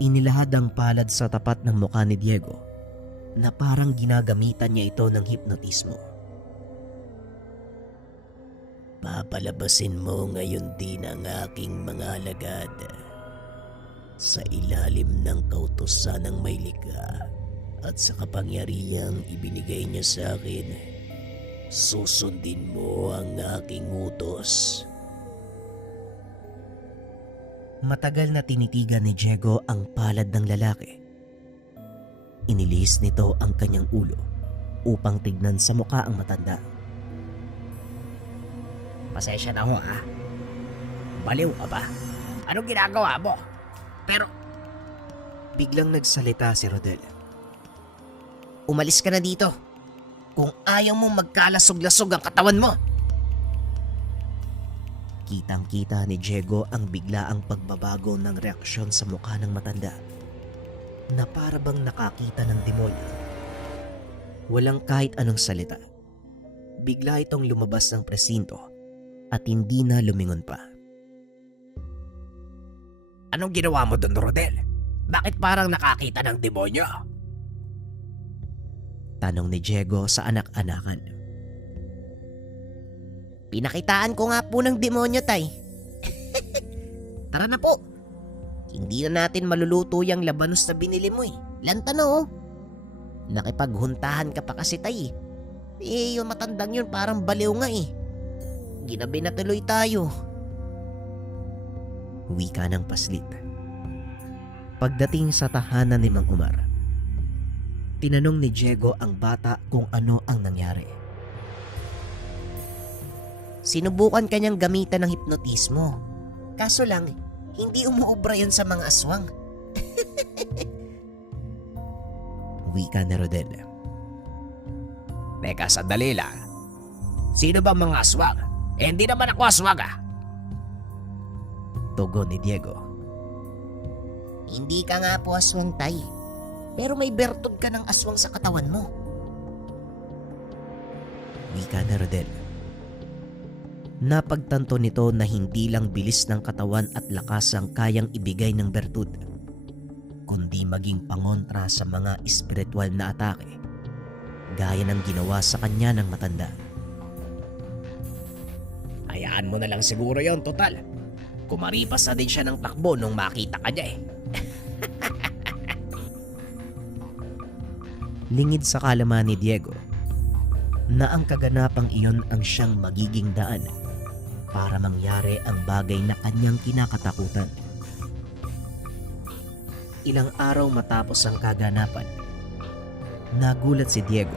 Inilahad ang palad sa tapat ng mukha ni Diego na parang ginagamitan niya ito ng hipnotismo. Papalabasin mo ngayon din ang aking mga alagad sa ilalim ng kautusan ng may likha at sa kapangyarihang ibinigay niya sa akin. Susundin mo ang aking utos. Matagal na tinitigan ni Diego ang palad ng lalaki. Inilihis nito ang kanyang ulo upang tignan sa mukha ang matanda. Pasensya na ho ha. Baliw ka ba? Anong ginagawa mo? Pero Biglang nagsalita si Rodel. Umalis ka na dito kung ayaw mong magkalasog-lasog ang katawan mo. Kitang-kita ni Diego ang biglaang pagbabago ng reaksyon sa mukha ng matanda na para bang nakakita ng demonyo. Walang kahit anong salita. Bigla itong lumabas ng presinto at hindi na lumingon pa. anong ginawa mo doon, Rodel? Bakit parang nakakita ng demonyo? Tanong ni Diego sa anak-anakan. Pinakitaan ko nga po ng demonyo, tay. Tara na po. Hindi na natin maluluto yung labanos na binili mo eh. Lanta na oh. Nakipaghuntahan ka pa kasi, tay. Yung matandang yun parang baliw nga eh. Ginabi na tuloy tayo. Wika ng paslit. Pagdating sa tahanan ni Mang Umar, tinanong ni Diego ang bata kung ano ang nangyari. Sinubukan kanyang gamitan ng hipnotismo. Kaso lang, hindi umuobra yun sa mga aswang. Wika ni Rodel. Teka, sandali lang. Sino ba mga aswang? Hindi naman ako aswang ah. Tugon ni Diego. Hindi ka nga po aswang, tay. Pero may bertod ka ng aswang sa katawan mo. Wika ni Rodel. Napagtanto nito na hindi lang bilis ng katawan at lakas ang kayang ibigay ng bertud, kundi maging pangontra sa mga espiritual na atake, gaya ng ginawa sa kanya ng matanda. Hayaan mo na lang siguro yon, total. Kumaripas na din siya ng takbo nung makita ka niya eh. Lingid sa kalaman ni Diego na ang kaganapang iyon ang siyang magiging daan para mangyari ang bagay na kanyang kinakatakutan. Ilang araw matapos ang kaganapan, Nagulat si Diego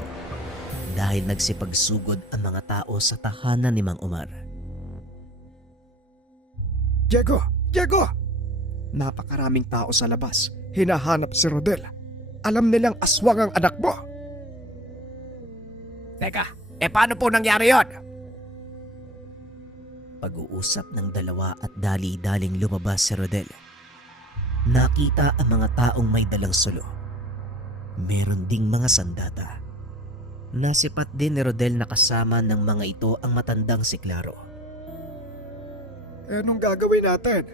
dahil nagsipagsugod ang mga tao sa tahanan ni Mang Omar. Diego! Diego! Napakaraming tao sa labas. Hinahanap si Rodel. Alam nilang aswang ang anak mo. Teka, paano po nangyari yon? Pag-uusap ng dalawa at dali-daling lumabas si Rodel. Nakita ang mga taong may dalang sulo. Meron ding mga sandata. Nasipat din ni Rodel na kasama ng mga ito ang matandang si Claro. Anong gagawin natin?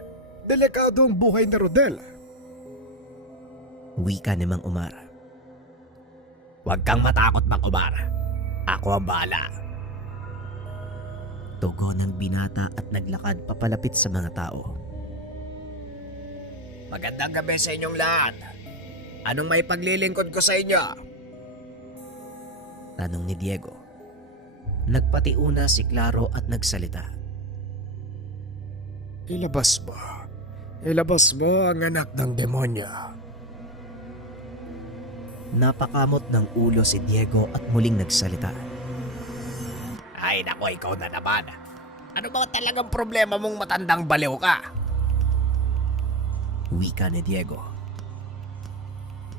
Delikado ang buhay ni Rodel. Wika ni Mang Omar. Huwag kang matakot, Mang Omar. Ako ang bahala. Tugon ng binata at naglakad papalapit sa mga tao. Magandang gabi sa inyong lahat. Anong may paglilingkod ko sa inyo? Tanong ni Diego. Nagpatiuna si Claro at nagsalita. Ilabas mo. Ilabas mo ang anak ng demonyo. Napakamot ng ulo si Diego at muling nagsalita. Ay nako, ikaw na naman. Ano ba talagang problema mong matandang baliw ka? Wika ni Diego.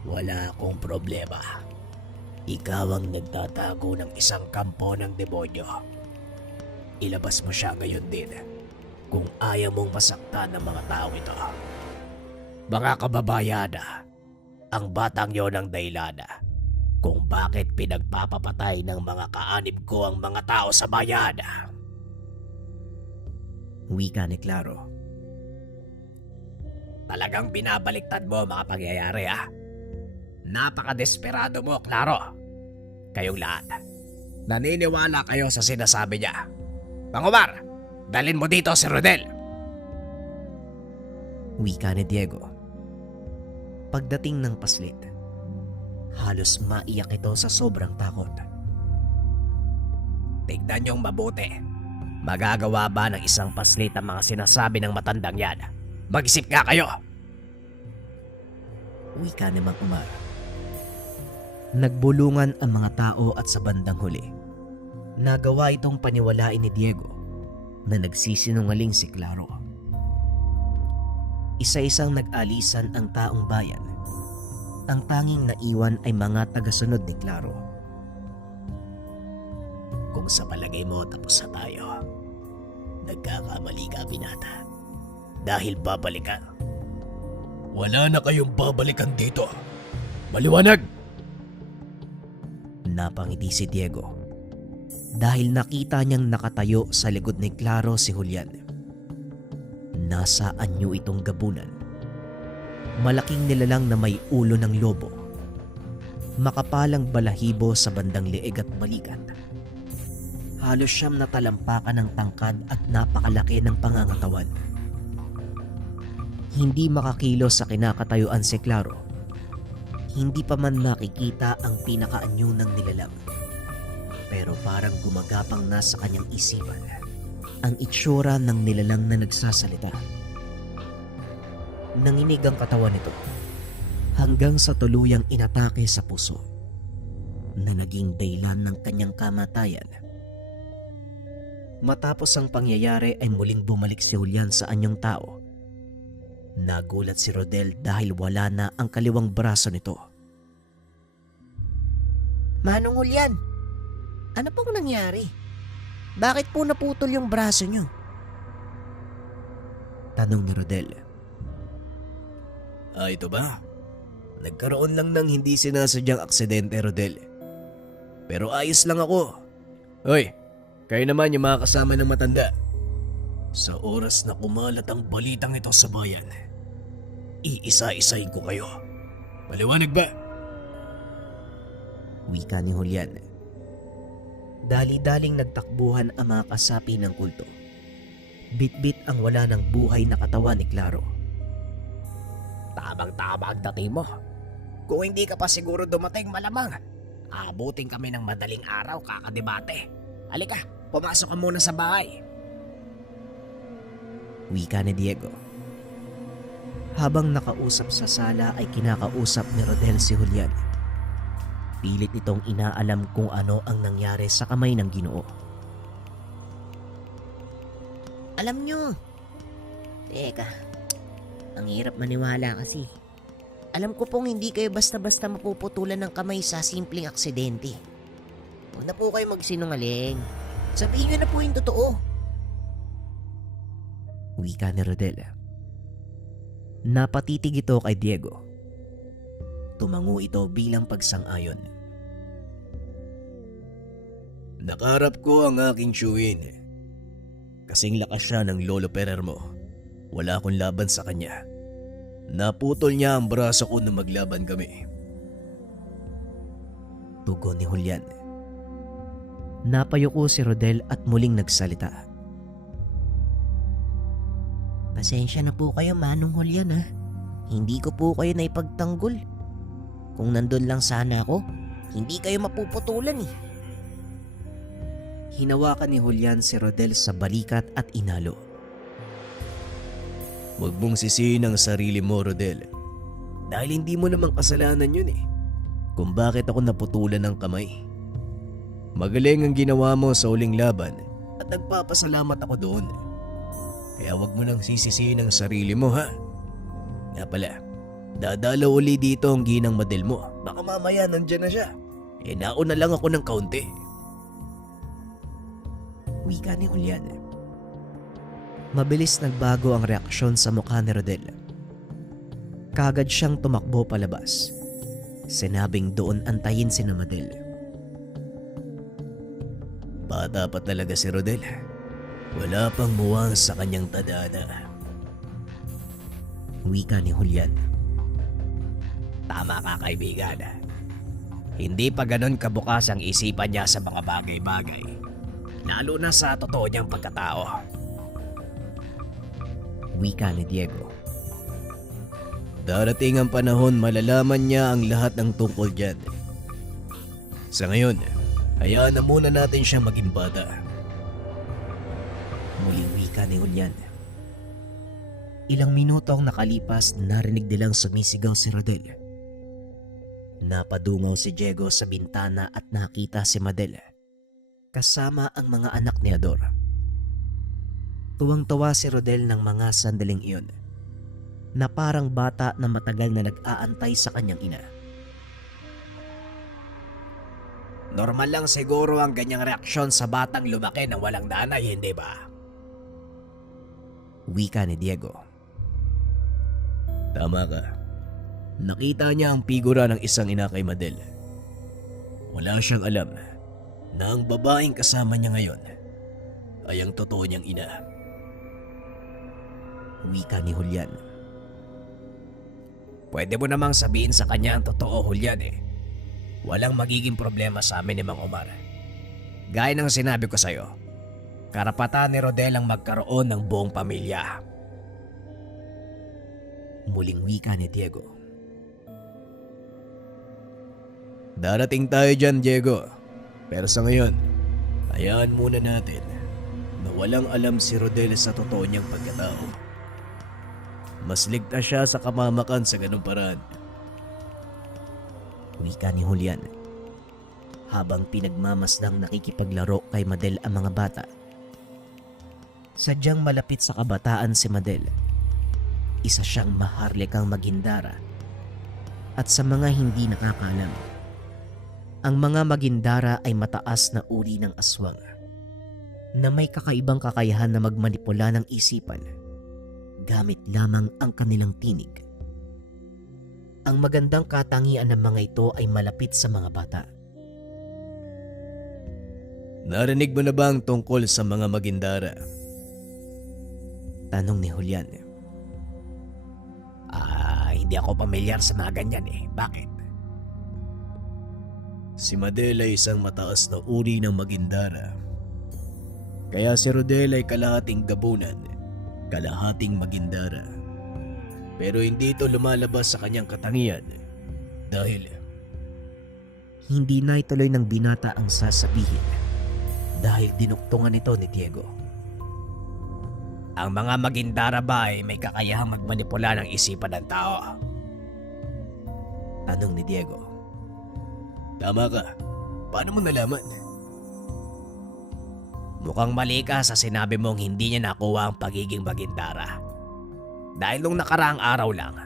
Wala akong problema. Ikaw ang nagtatago ng isang kampo ng demonyo. Ilabas mo siya ngayon din kung ayaw mong masaktan ng mga tao ito. Mga kababayan, ang batang yon ang dahilan kung bakit pinagpapapatay ng mga kaanib ko ang mga tao sa bayan. Wika ni Claro. Talagang binabaliktad mo ang mga pangyayari, ha? Napaka-desperado mo, Claro. Kayong lahat. Naniniwala kayo sa sinasabi niya. Mang Omar, dalhin mo dito si Rodel. Wika ni Diego. Pagdating ng paslit, halos maiyak ito sa sobrang takot. Tignan niyong mabuti. Magagawa ba ng isang paslit ang mga sinasabi ng matandang yan? Mag-isip nga kayo. Wika ni Mang Omar. Nagbulungan ang mga tao at sa bandang huli, nagawa itong paniwalain ni Diego na nagsisinungaling si Claro. Isa-isang nag-alisan ang taong bayan. Ang tanging naiwan ay mga tagasunod ni Claro. Kung sa palagay mo tapos na tayo, nagkakamali ka, binata. Dahil babalikan. Wala na kayong babalikan dito. Maliwanag! Napangiti si Diego dahil nakita niyang nakatayo sa likod ni Claro si Julian. Nasa anyo itong gabunan. Malaking nilalang na may ulo ng lobo. Makapalang balahibo sa bandang leeg at balikat. Halos siyam na talampakan ng tangkad at napakalaki ng pangangatawan. Hindi makakilos sa kinakatayuan si Claro. Hindi pa man nakikita ang pinakaanyo ng nilalang. Pero parang gumagapang na sa kanyang isipan ang itsura ng nilalang na nagsasalita. Nanginig ang katawan nito hanggang sa tuluyang inatake sa puso na naging dahilan ng kanyang kamatayan. Matapos ang pangyayari ay muling bumalik si Julian sa anyong tao. Nagulat si Rodel dahil wala na ang kaliwang braso nito. Manong Julian, ano pong nangyari? Bakit po naputol yung braso nyo? Tanong ni Rodel. Ito ba? Nagkaroon lang ng hindi sinasadyang aksidente, Rodel. Pero ayos lang ako. Hoy, kayo naman yung mga kasama ng matanda. Sa oras na kumalat ang balitang ito sa bayan, iisa-isahin ko kayo. Maliwanag ba? Wika ni Julian. Dali-daling nagtakbuhan ang mga kasapi ng kulto. Bit-bit ang wala ng buhay na katawan ni Claro. Tamang-tama ang dating mo. Kung hindi ka pa siguro dumating, malamang abutin kami ng madaling araw kakadebate. Halika, pumasok ka muna sa bahay. Wika ni Diego. Habang nakausap sa sala ay kinakausap ni Rodel si Julian. Pilit itong inaalam kung ano ang nangyari sa kamay ng Ginoo. Alam nyo. Teka. Ang hirap maniwala kasi. Alam ko pong hindi kayo basta-basta mapuputulan ng kamay sa simpleng aksidente. Huwag na po kayo magsinungaling. Sabihin nyo na po yung totoo. Wika ni Rodel. Napatitig ito kay Diego. Tumango ito bilang pagsang-ayon. Nakarap ko ang aking tiyuhin. Kasing lakas siya ng lolo Perer mo. Wala akong laban sa kanya. Naputol niya ang braso ko nung maglaban kami. Tugon ni Julian. Napayuko si Rodel at muling nagsalita. Pasensya na po kayo, Manong Julian ha. Hindi ko po kayo naipagtanggol. Kung nandun lang sana ako, hindi kayo mapuputulan eh. Hinawakan ni Julian si Rodel sa balikat at inalo. Huwag mong sisihin ang sarili mo, Rodel. Dahil hindi mo namang kasalanan yun eh. Kung bakit ako naputulan ng kamay. Magaling ang ginawa mo sa uling laban at nagpapasalamat ako doon. Kaya huwag mo nang sisisihin ang sarili mo, ha? Nga pala, dadalaw uli dito ang ginang Madel mo. Baka mamaya nandyan na siya. Nauna lang ako ng kaunti. Wika ni Julian. Mabilis nagbago ang reaksyon sa mukha ni Rodel. Kagad siyang tumakbo palabas. Sinabing doon antayin si Madel. Bata pa talaga si Rodel. Wala pang muwang sa kanyang tadhana. Wika ni Julian. Tama ka, kaibigan. Hindi pa ganon kabukas ang isipan niya sa mga bagay-bagay. Lalo na sa totoo niyang pagkatao. Wika ni Diego. Darating ang panahon malalaman niya ang lahat ng tungkol dyan. Sa ngayon, hayaan na muna natin siya maging bata. Muling wika ni Julian. Ilang minuto ang nakalipas, narinig nilang sumisigaw si Rodel. Napadungaw si Diego sa bintana at nakita si Madel. Kasama ang mga anak ni Ador. Tuwang-tuwa si Rodel ng mga sandaling iyon, na parang bata na matagal na nag-aantay sa kanyang ina. Normal lang siguro ang ganyang reaksyon sa batang lumaki ng walang nanay, hindi ba? Wika ni Diego. Tama ka. Nakita niya ang figura ng isang ina kay Madel. Wala siyang alam na ang babaeng kasama niya ngayon ay ang totoo niyang ina. Wika ni Julian. Pwede mo namang sabihin sa kanya ang totoo, Julian eh. Walang magiging problema sa amin ni Mang Omar. Gaya ng sinabi ko sa'yo, karapatan ni Rodel ang magkaroon ng buong pamilya. Muling wika ni Diego. Darating tayo dyan, Diego. Pero sa ngayon, hayaan muna natin na walang alam si Rodel sa totoo niyang pagkatao. Mas ligtas siya sa kamamakan sa ganung paraan. Wika ni Julian. Habang pinagmamasdang nakikipaglaro kay Madel ang mga bata. Sadyang malapit sa kabataan si Madel. Isa siyang maharlikang maghindara. At sa mga hindi nakakaalam, ang mga maghindara ay mataas na uri ng aswang na may kakaibang kakayahan na magmanipula ng isipan gamit lamang ang kanilang tinig. Ang magandang katangian ng mga ito ay malapit sa mga bata. Narinig mo na ba ang tungkol sa mga maghindara? Tanong ni Julian. Hindi ako pamilyar sa mga ganyan eh. Bakit? Si Madel ay isang mataas na uri ng maghindara. Kaya si Rodel ay kalahating gabunan, kalahating maghindara. Pero hindi ito lumalabas sa kanyang katangian dahil Hindi na ituloy ng binata ang sasabihin dahil dinuktungan ito ni Diego. Ang mga maghindara ba ay may kakayahang magmanipula ng isipan ng tao? Tanong ni Diego. Tama ka. Paano mo nalaman? Mukhang mali ka sa sinabi mong hindi niya nakuha ang pagiging Magindara. Dahil nung nakaraang araw lang,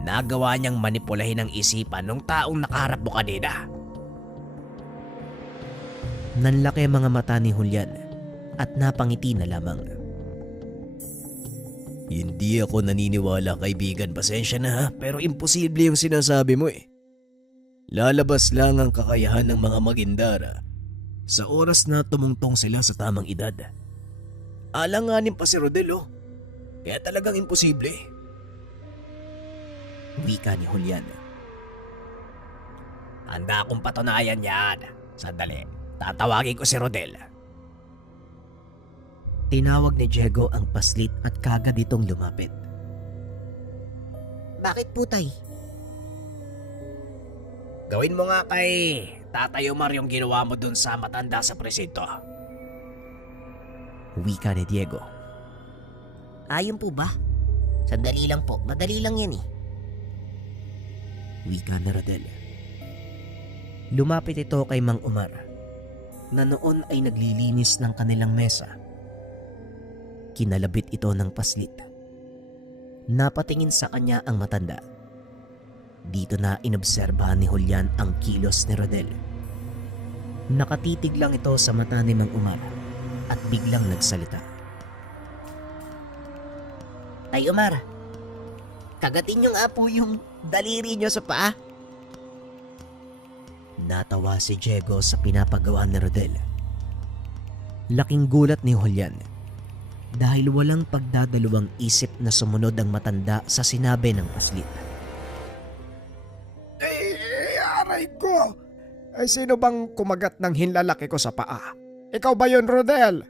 nagawa niyang manipulahin ang isipan ng taong nakaharap mo kanina. Nanlaki ang mga mata ni Julian at napangiti na lamang. Hindi ako naniniwala, kaibigan. Pasensya na ha, pero imposible yung sinasabi mo eh. Lalabas lang ang kakayahan ng mga Magindara sa oras na tumungtong sila sa tamang edad. Alanganin pa si Rodel oh. Kaya talagang imposible. Wika ni Julian. Handa akong patunayan yan. Sandali, tatawagin ko si Rodel. Tinawag ni Diego ang paslit at kagad itong lumapit. Bakit po, tay? Gawin mo nga kay Tatay Omar yung ginawa mo dun sa matanda sa presinto. Wika ni Diego. Ayon po ba? Sandali lang po. Madali lang yan eh. Wika ni Rodel. Lumapit ito kay Mang Omar na noon ay naglilinis ng kanilang mesa. Kinalabit ito ng paslit. Napatingin sa kanya ang matanda. Dito na inobserbahan ni Julian ang kilos ni Rodel. Nakatitig lang ito sa mata ni Mang Omar at biglang nagsalita. Tay Omar, kagatin niyo nga po yung daliri niyo sa paa. Natawa si Diego sa pinapagawa ni Rodel. Laking gulat ni Julian dahil walang pagdadalawang isip na sumunod ang matanda sa sinabi ng paslit. Aray ko! Ay sino bang kumagat ng hinlalaki ko sa paa? Ikaw ba yun, Rodel?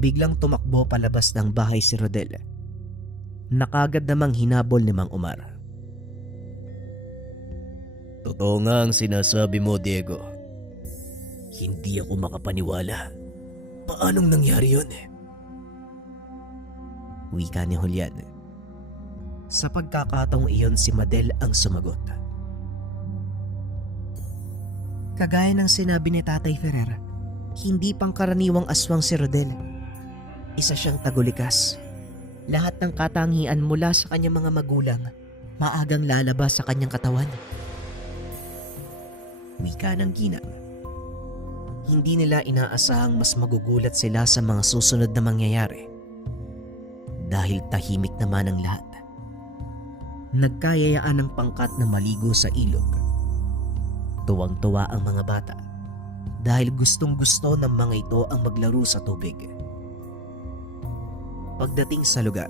Biglang tumakbo palabas ng bahay si Rodel. Nakagad namang hinabol ni Mang Omar. Totoo nga ang sinasabi mo, Diego. Hindi ako makapaniwala. Paanong nangyari yun? Wika ni Julian. Sa pagkakataong iyon si Madel ang sumagot. Kagaya ng sinabi ni Tatay Ferrer, hindi pangkaraniwang aswang si Rodel. Isa siyang tagulikas. Lahat ng katangian mula sa kanyang mga magulang, maagang lalabas sa kanyang katawan. Wika ng ginang. Hindi nila inaasahang mas magugulat sila sa mga susunod na mangyayari. Dahil tahimik naman ang lahat. Nagkayayaan ng pangkat na maligo sa ilog. Tuwang-tuwa ang mga bata dahil gustong-gusto ng mga ito ang maglaro sa tubig. Pagdating sa lugar,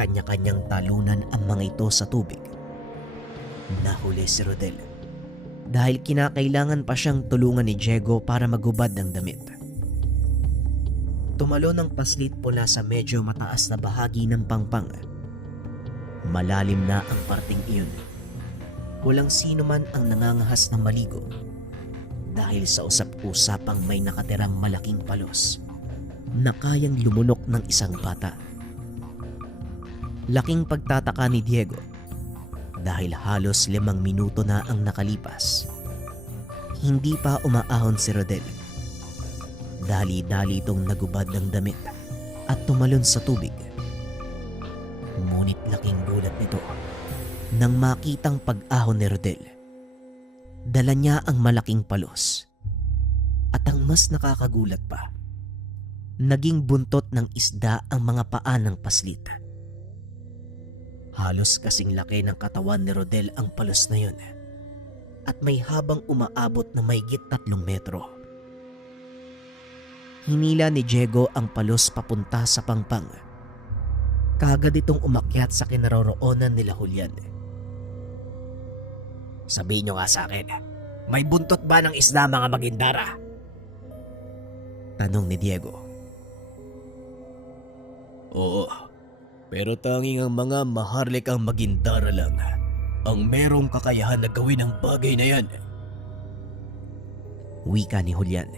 kanya-kanyang talunan ang mga ito sa tubig. Nahuli si Rodel dahil kinakailangan pa siyang tulungan ni Diego para magubad ng damit. Tumalo ng paslit mula sa medyo mataas na bahagi ng pangpang. Malalim na ang parting iyon. Walang sino man ang nangangahas ng maligo dahil sa usap-usapang may nakatirang malaking palos na kayang lumunok ng isang bata. Laking pagtataka ni Diego dahil halos 5 minuto na ang nakalipas. Hindi pa umaahon si Rodel. Dali-dali itong nagubad ng damit at tumalon sa tubig. Ngunit laking gulat nito nang makitang pag-ahon ni Rodel. Dala niya ang malaking palos. At ang mas nakakagulat pa, naging buntot ng isda ang mga paa ng paslit. Halos kasing laki ng katawan ni Rodel ang palos na yun at may habang umaabot na mahigit 3 metro. Hinila ni Diego ang palos papunta sa pangpang. Kagad itong umakyat sa kinaroroonan nila Julian. Sabihin nyo nga sa akin, may buntot ba ng isda mga Magindara? Tanong ni Diego. Oo, pero tanging ang mga maharlikang Magindara lang ang merong kakayahan na gawin ang bagay na yan. Wika ni Julian.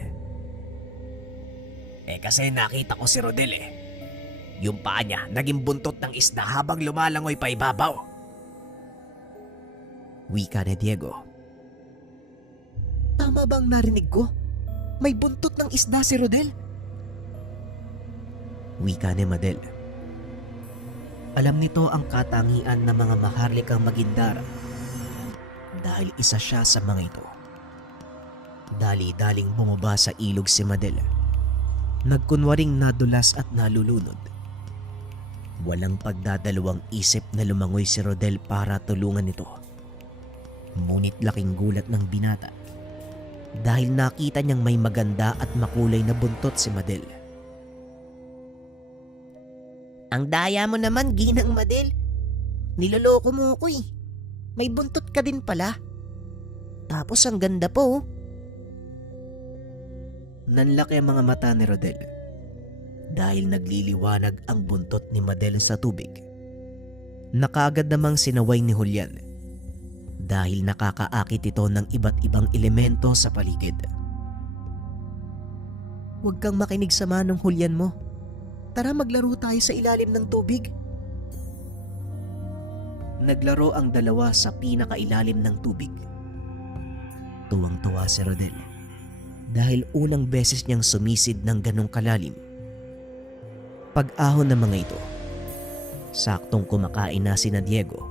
Kasi nakita ko si Rodel eh. Yung paa niya naging buntot ng isda habang lumalangoy pa ibabaw. Wika ni Diego. Tama bang narinig ko? May buntot ng isda si Rodel. Wika ni Madel. Alam nito ang katangian ng mga maharlikang magindara dahil isa siya sa mga ito. Dali-daling bumaba sa ilog si Madel. Nagkunwaring nadulas at nalulunod. Walang pagdadalawang isip na lumangoy si Rodel para tulungan ito. Ngunit laking gulat ng binata dahil nakita niyang may maganda at makulay na buntot si Madel. Ang daya mo naman, Ginang Madel. Niloloko mo ko eh. May buntot ka din pala. Tapos ang ganda po. Nanlaki ang mga mata ni Rodel dahil nagliliwanag ang buntot ni Madel sa tubig. Nakaagad namang sinaway ni Julian dahil nakakaakit ito ng iba't ibang elemento sa paligid. Huwag kang makinig sa manong Julian mo. Tara maglaro tayo sa ilalim ng tubig. Naglaro ang dalawa sa pinakailalim ng tubig. Tuwang-tuwa si Rodel dahil unang beses niyang sumisid ng ganong kalalim. Pag-ahon ng mga ito, saktong kumakain na sina Diego.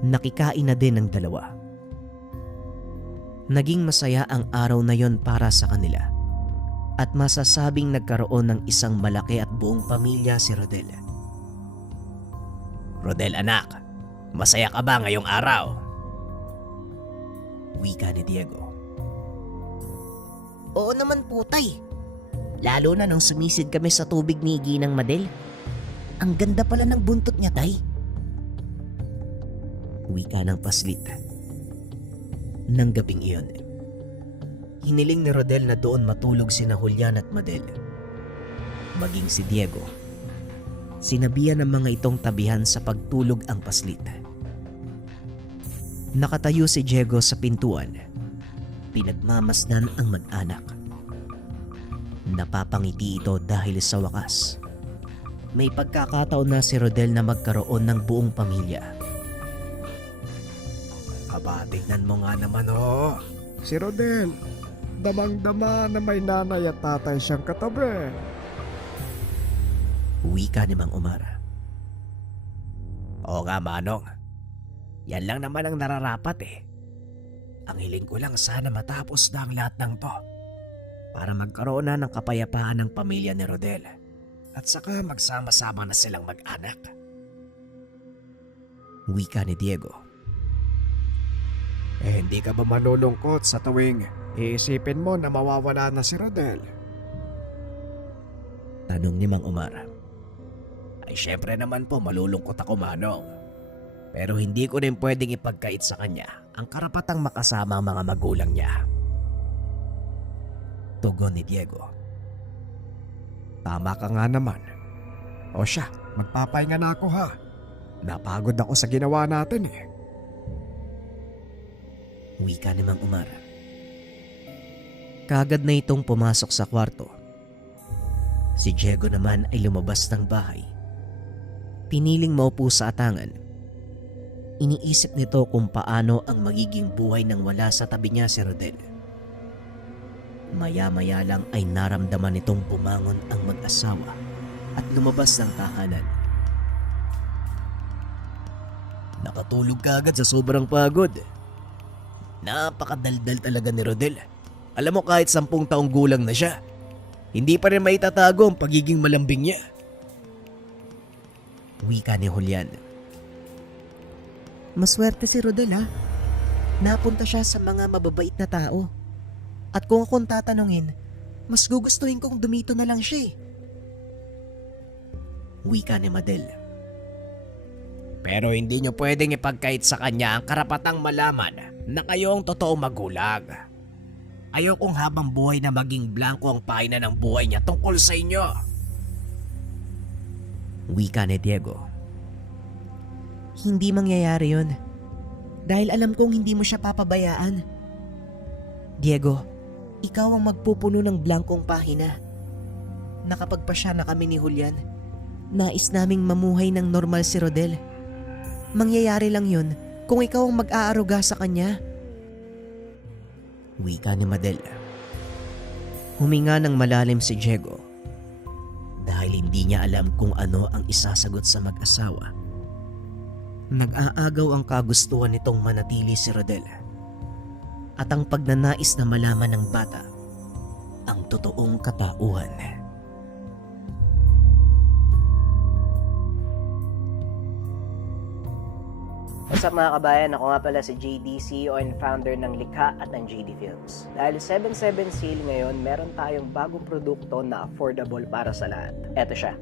Nakikain na din ng dalawa. Naging masaya ang araw na yon para sa kanila at masasabing nagkaroon ng isang malaki at buong pamilya si Rodel. Rodel anak, masaya ka ba ngayong araw? Wika ni Diego. Oo naman po, tay. Lalo na nung sumisid kami sa tubig ni Ginang Madel. Ang ganda pala ng buntot niya, tay. Wika ng paslit. Nang gabing iyon, hiniling ni Rodel na doon matulog sina Julian at Madel. Maging si Diego. Sinabihan ng mga itong tabihan sa pagtulog ang paslit. Nakatayo si Diego sa pintuan. Pinagmamasdan ang mag-anak. Napapangiti ito dahil sa wakas may pagkakataon na si Rodel na magkaroon ng buong pamilya. Aba, tignan mo nga naman oh. Si Rodel, damang-dama na may nanay at tatay siyang katabi. Wika ni Mang Omar. Oo nga Manong, yan lang naman ang nararapat eh. Ang hiling ko lang sana matapos na ang lahat ng to para magkaroon na ng kapayapaan ng pamilya ni Rodel at saka magsama-sama na silang mag-anak. Wika ni Diego. Hindi ka ba malulungkot sa tuwing iisipin mo na mawawala na si Rodel? Tanong ni Mang Omar. Ay syempre naman po malulungkot ako Manong. Pero hindi ko rin pwedeng ipagkait sa kanya ang karapatang makasama ang mga magulang niya. Tugon ni Diego. Tama ka nga naman. O siya, magpapahinga na ako ha. Napagod ako sa ginawa natin eh. Wika ni Mang Omar. Kaagad na itong pumasok sa kwarto. Si Diego naman ay lumabas ng bahay. Piniling maupo sa atangan. Iniisip nito kung paano ang magiging buhay nang wala sa tabi niya si Rodel. Maya-maya lang ay naramdaman nitong bumangon ang mag-asawa at lumabas ng tahanan. Nakatulog ka agad sa sobrang pagod. Napakadaldal talaga ni Rodel. Alam mo kahit 10 taong gulang na siya, hindi pa rin maitatago ang pagiging malambing niya. Wika ni Julian. Maswerte si Rodel ha. Napunta siya sa mga mababait na tao. At kung akong tatanungin, mas gugustuhin kong dumito na lang siya eh. Wika ni Madel. Pero hindi nyo pwedeng ipagkait sa kanya ang karapatang malaman na kayo ang totoong magulang. Ayokong habang buhay na maging blanco ang pahina ng buhay niya tungkol sa inyo. Wika ni Diego. Hindi mangyayari yun. Dahil alam kong hindi mo siya papabayaan. Diego, ikaw ang magpupuno ng blankong pahina. Nakapagpasya na kami ni Julian. Nais naming mamuhay ng normal si Rodel. Mangyayari lang yun kung ikaw ang mag-aaruga sa kanya. Wika ni Madel. Huminga ng malalim si Diego dahil hindi niya alam kung ano ang isasagot sa mag-asawa. Nag-aagaw ang kagustuhan nitong manatili si Rodel at ang pagnanais na malaman ng bata ang totoong katauhan. What's up mga kabayan? Ako nga pala si JD, CEO and founder ng Likha at ng JD Films. Dahil 7/7 sale ngayon, meron tayong bagong produkto na affordable para sa lahat. Eto siya.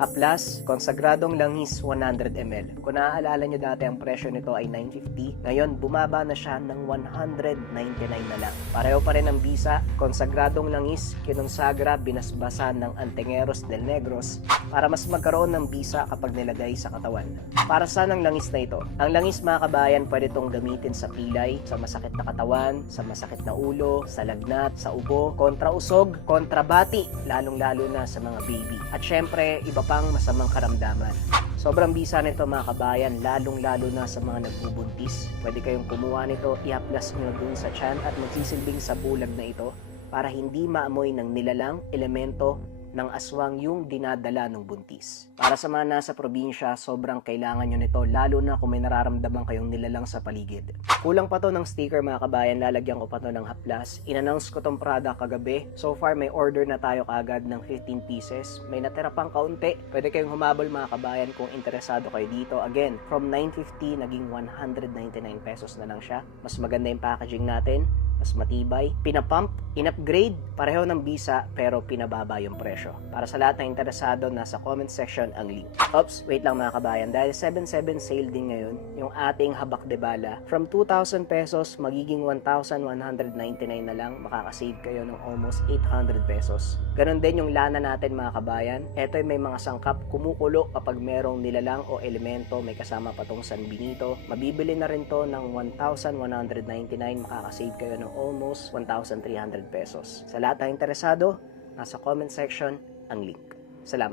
Haplas, konsagradong langis 100 ml. Kung naaalala nyo dati ang presyo nito ay $950, ngayon bumaba na siya ng $199 na lang. Pareho pa rin ang bisa, konsagradong langis, kinonsagra, binasbasan ng Antengeros del Negros para mas magkaroon ng bisa kapag nilagay sa katawan. Para saan ang langis na ito? Ang langis mga kabayan, pwede itong gamitin sa pilay, sa masakit na katawan, sa masakit na ulo, sa lagnat, sa ubo, kontra usog, kontra bati, lalong-lalo na sa mga baby. At syempre, iba pang masamang karamdaman. Sobrang bisa nito mga kabayan, lalong-lalo na sa mga nagbubuntis. Pwede kayong kumuha nito, i-haplas nyo dun sa tiyan at magsisilbing sa bulag na ito para hindi maamoy ng nilalang elemento ng aswang yung dinadala ng buntis. Para sa mga nasa probinsya, sobrang kailangan nyo nito, lalo na kung may nararamdaman kayong nilalang sa paligid. Kulang pa to ng sticker mga kabayan, lalagyan ko pa to ng haplas. In-announce ko tong product kagabi. So far, may order na tayo kaagad ng 15 pieces. May natira pang kaunti. Pwede kayong humabol mga kabayan kung interesado kayo dito. Again, from $950, naging $199 pesos na lang siya. Mas maganda yung packaging natin, mas matibay, pinapump, in-upgrade, pareho ng bisa pero pinababa yung presyo. Para sa lahat ng interesado, nasa comment section ang link. Oops, wait lang mga kabayan, dahil 7/7 sale din ngayon, yung ating habak de bala, from 2,000 pesos magiging 1,199 na lang, makakasave kayo ng almost 800 pesos. Ganon din yung lana natin mga kabayan, eto ay may mga sangkap kumukulo kapag merong nilalang o elemento, may kasama pa tong San Benito. Mabibili na rin to ng 1,199, makakasave kayo ng almost 1,300 pesos. Sa lahat ng interesado, nasa comment section ang link. Salamat.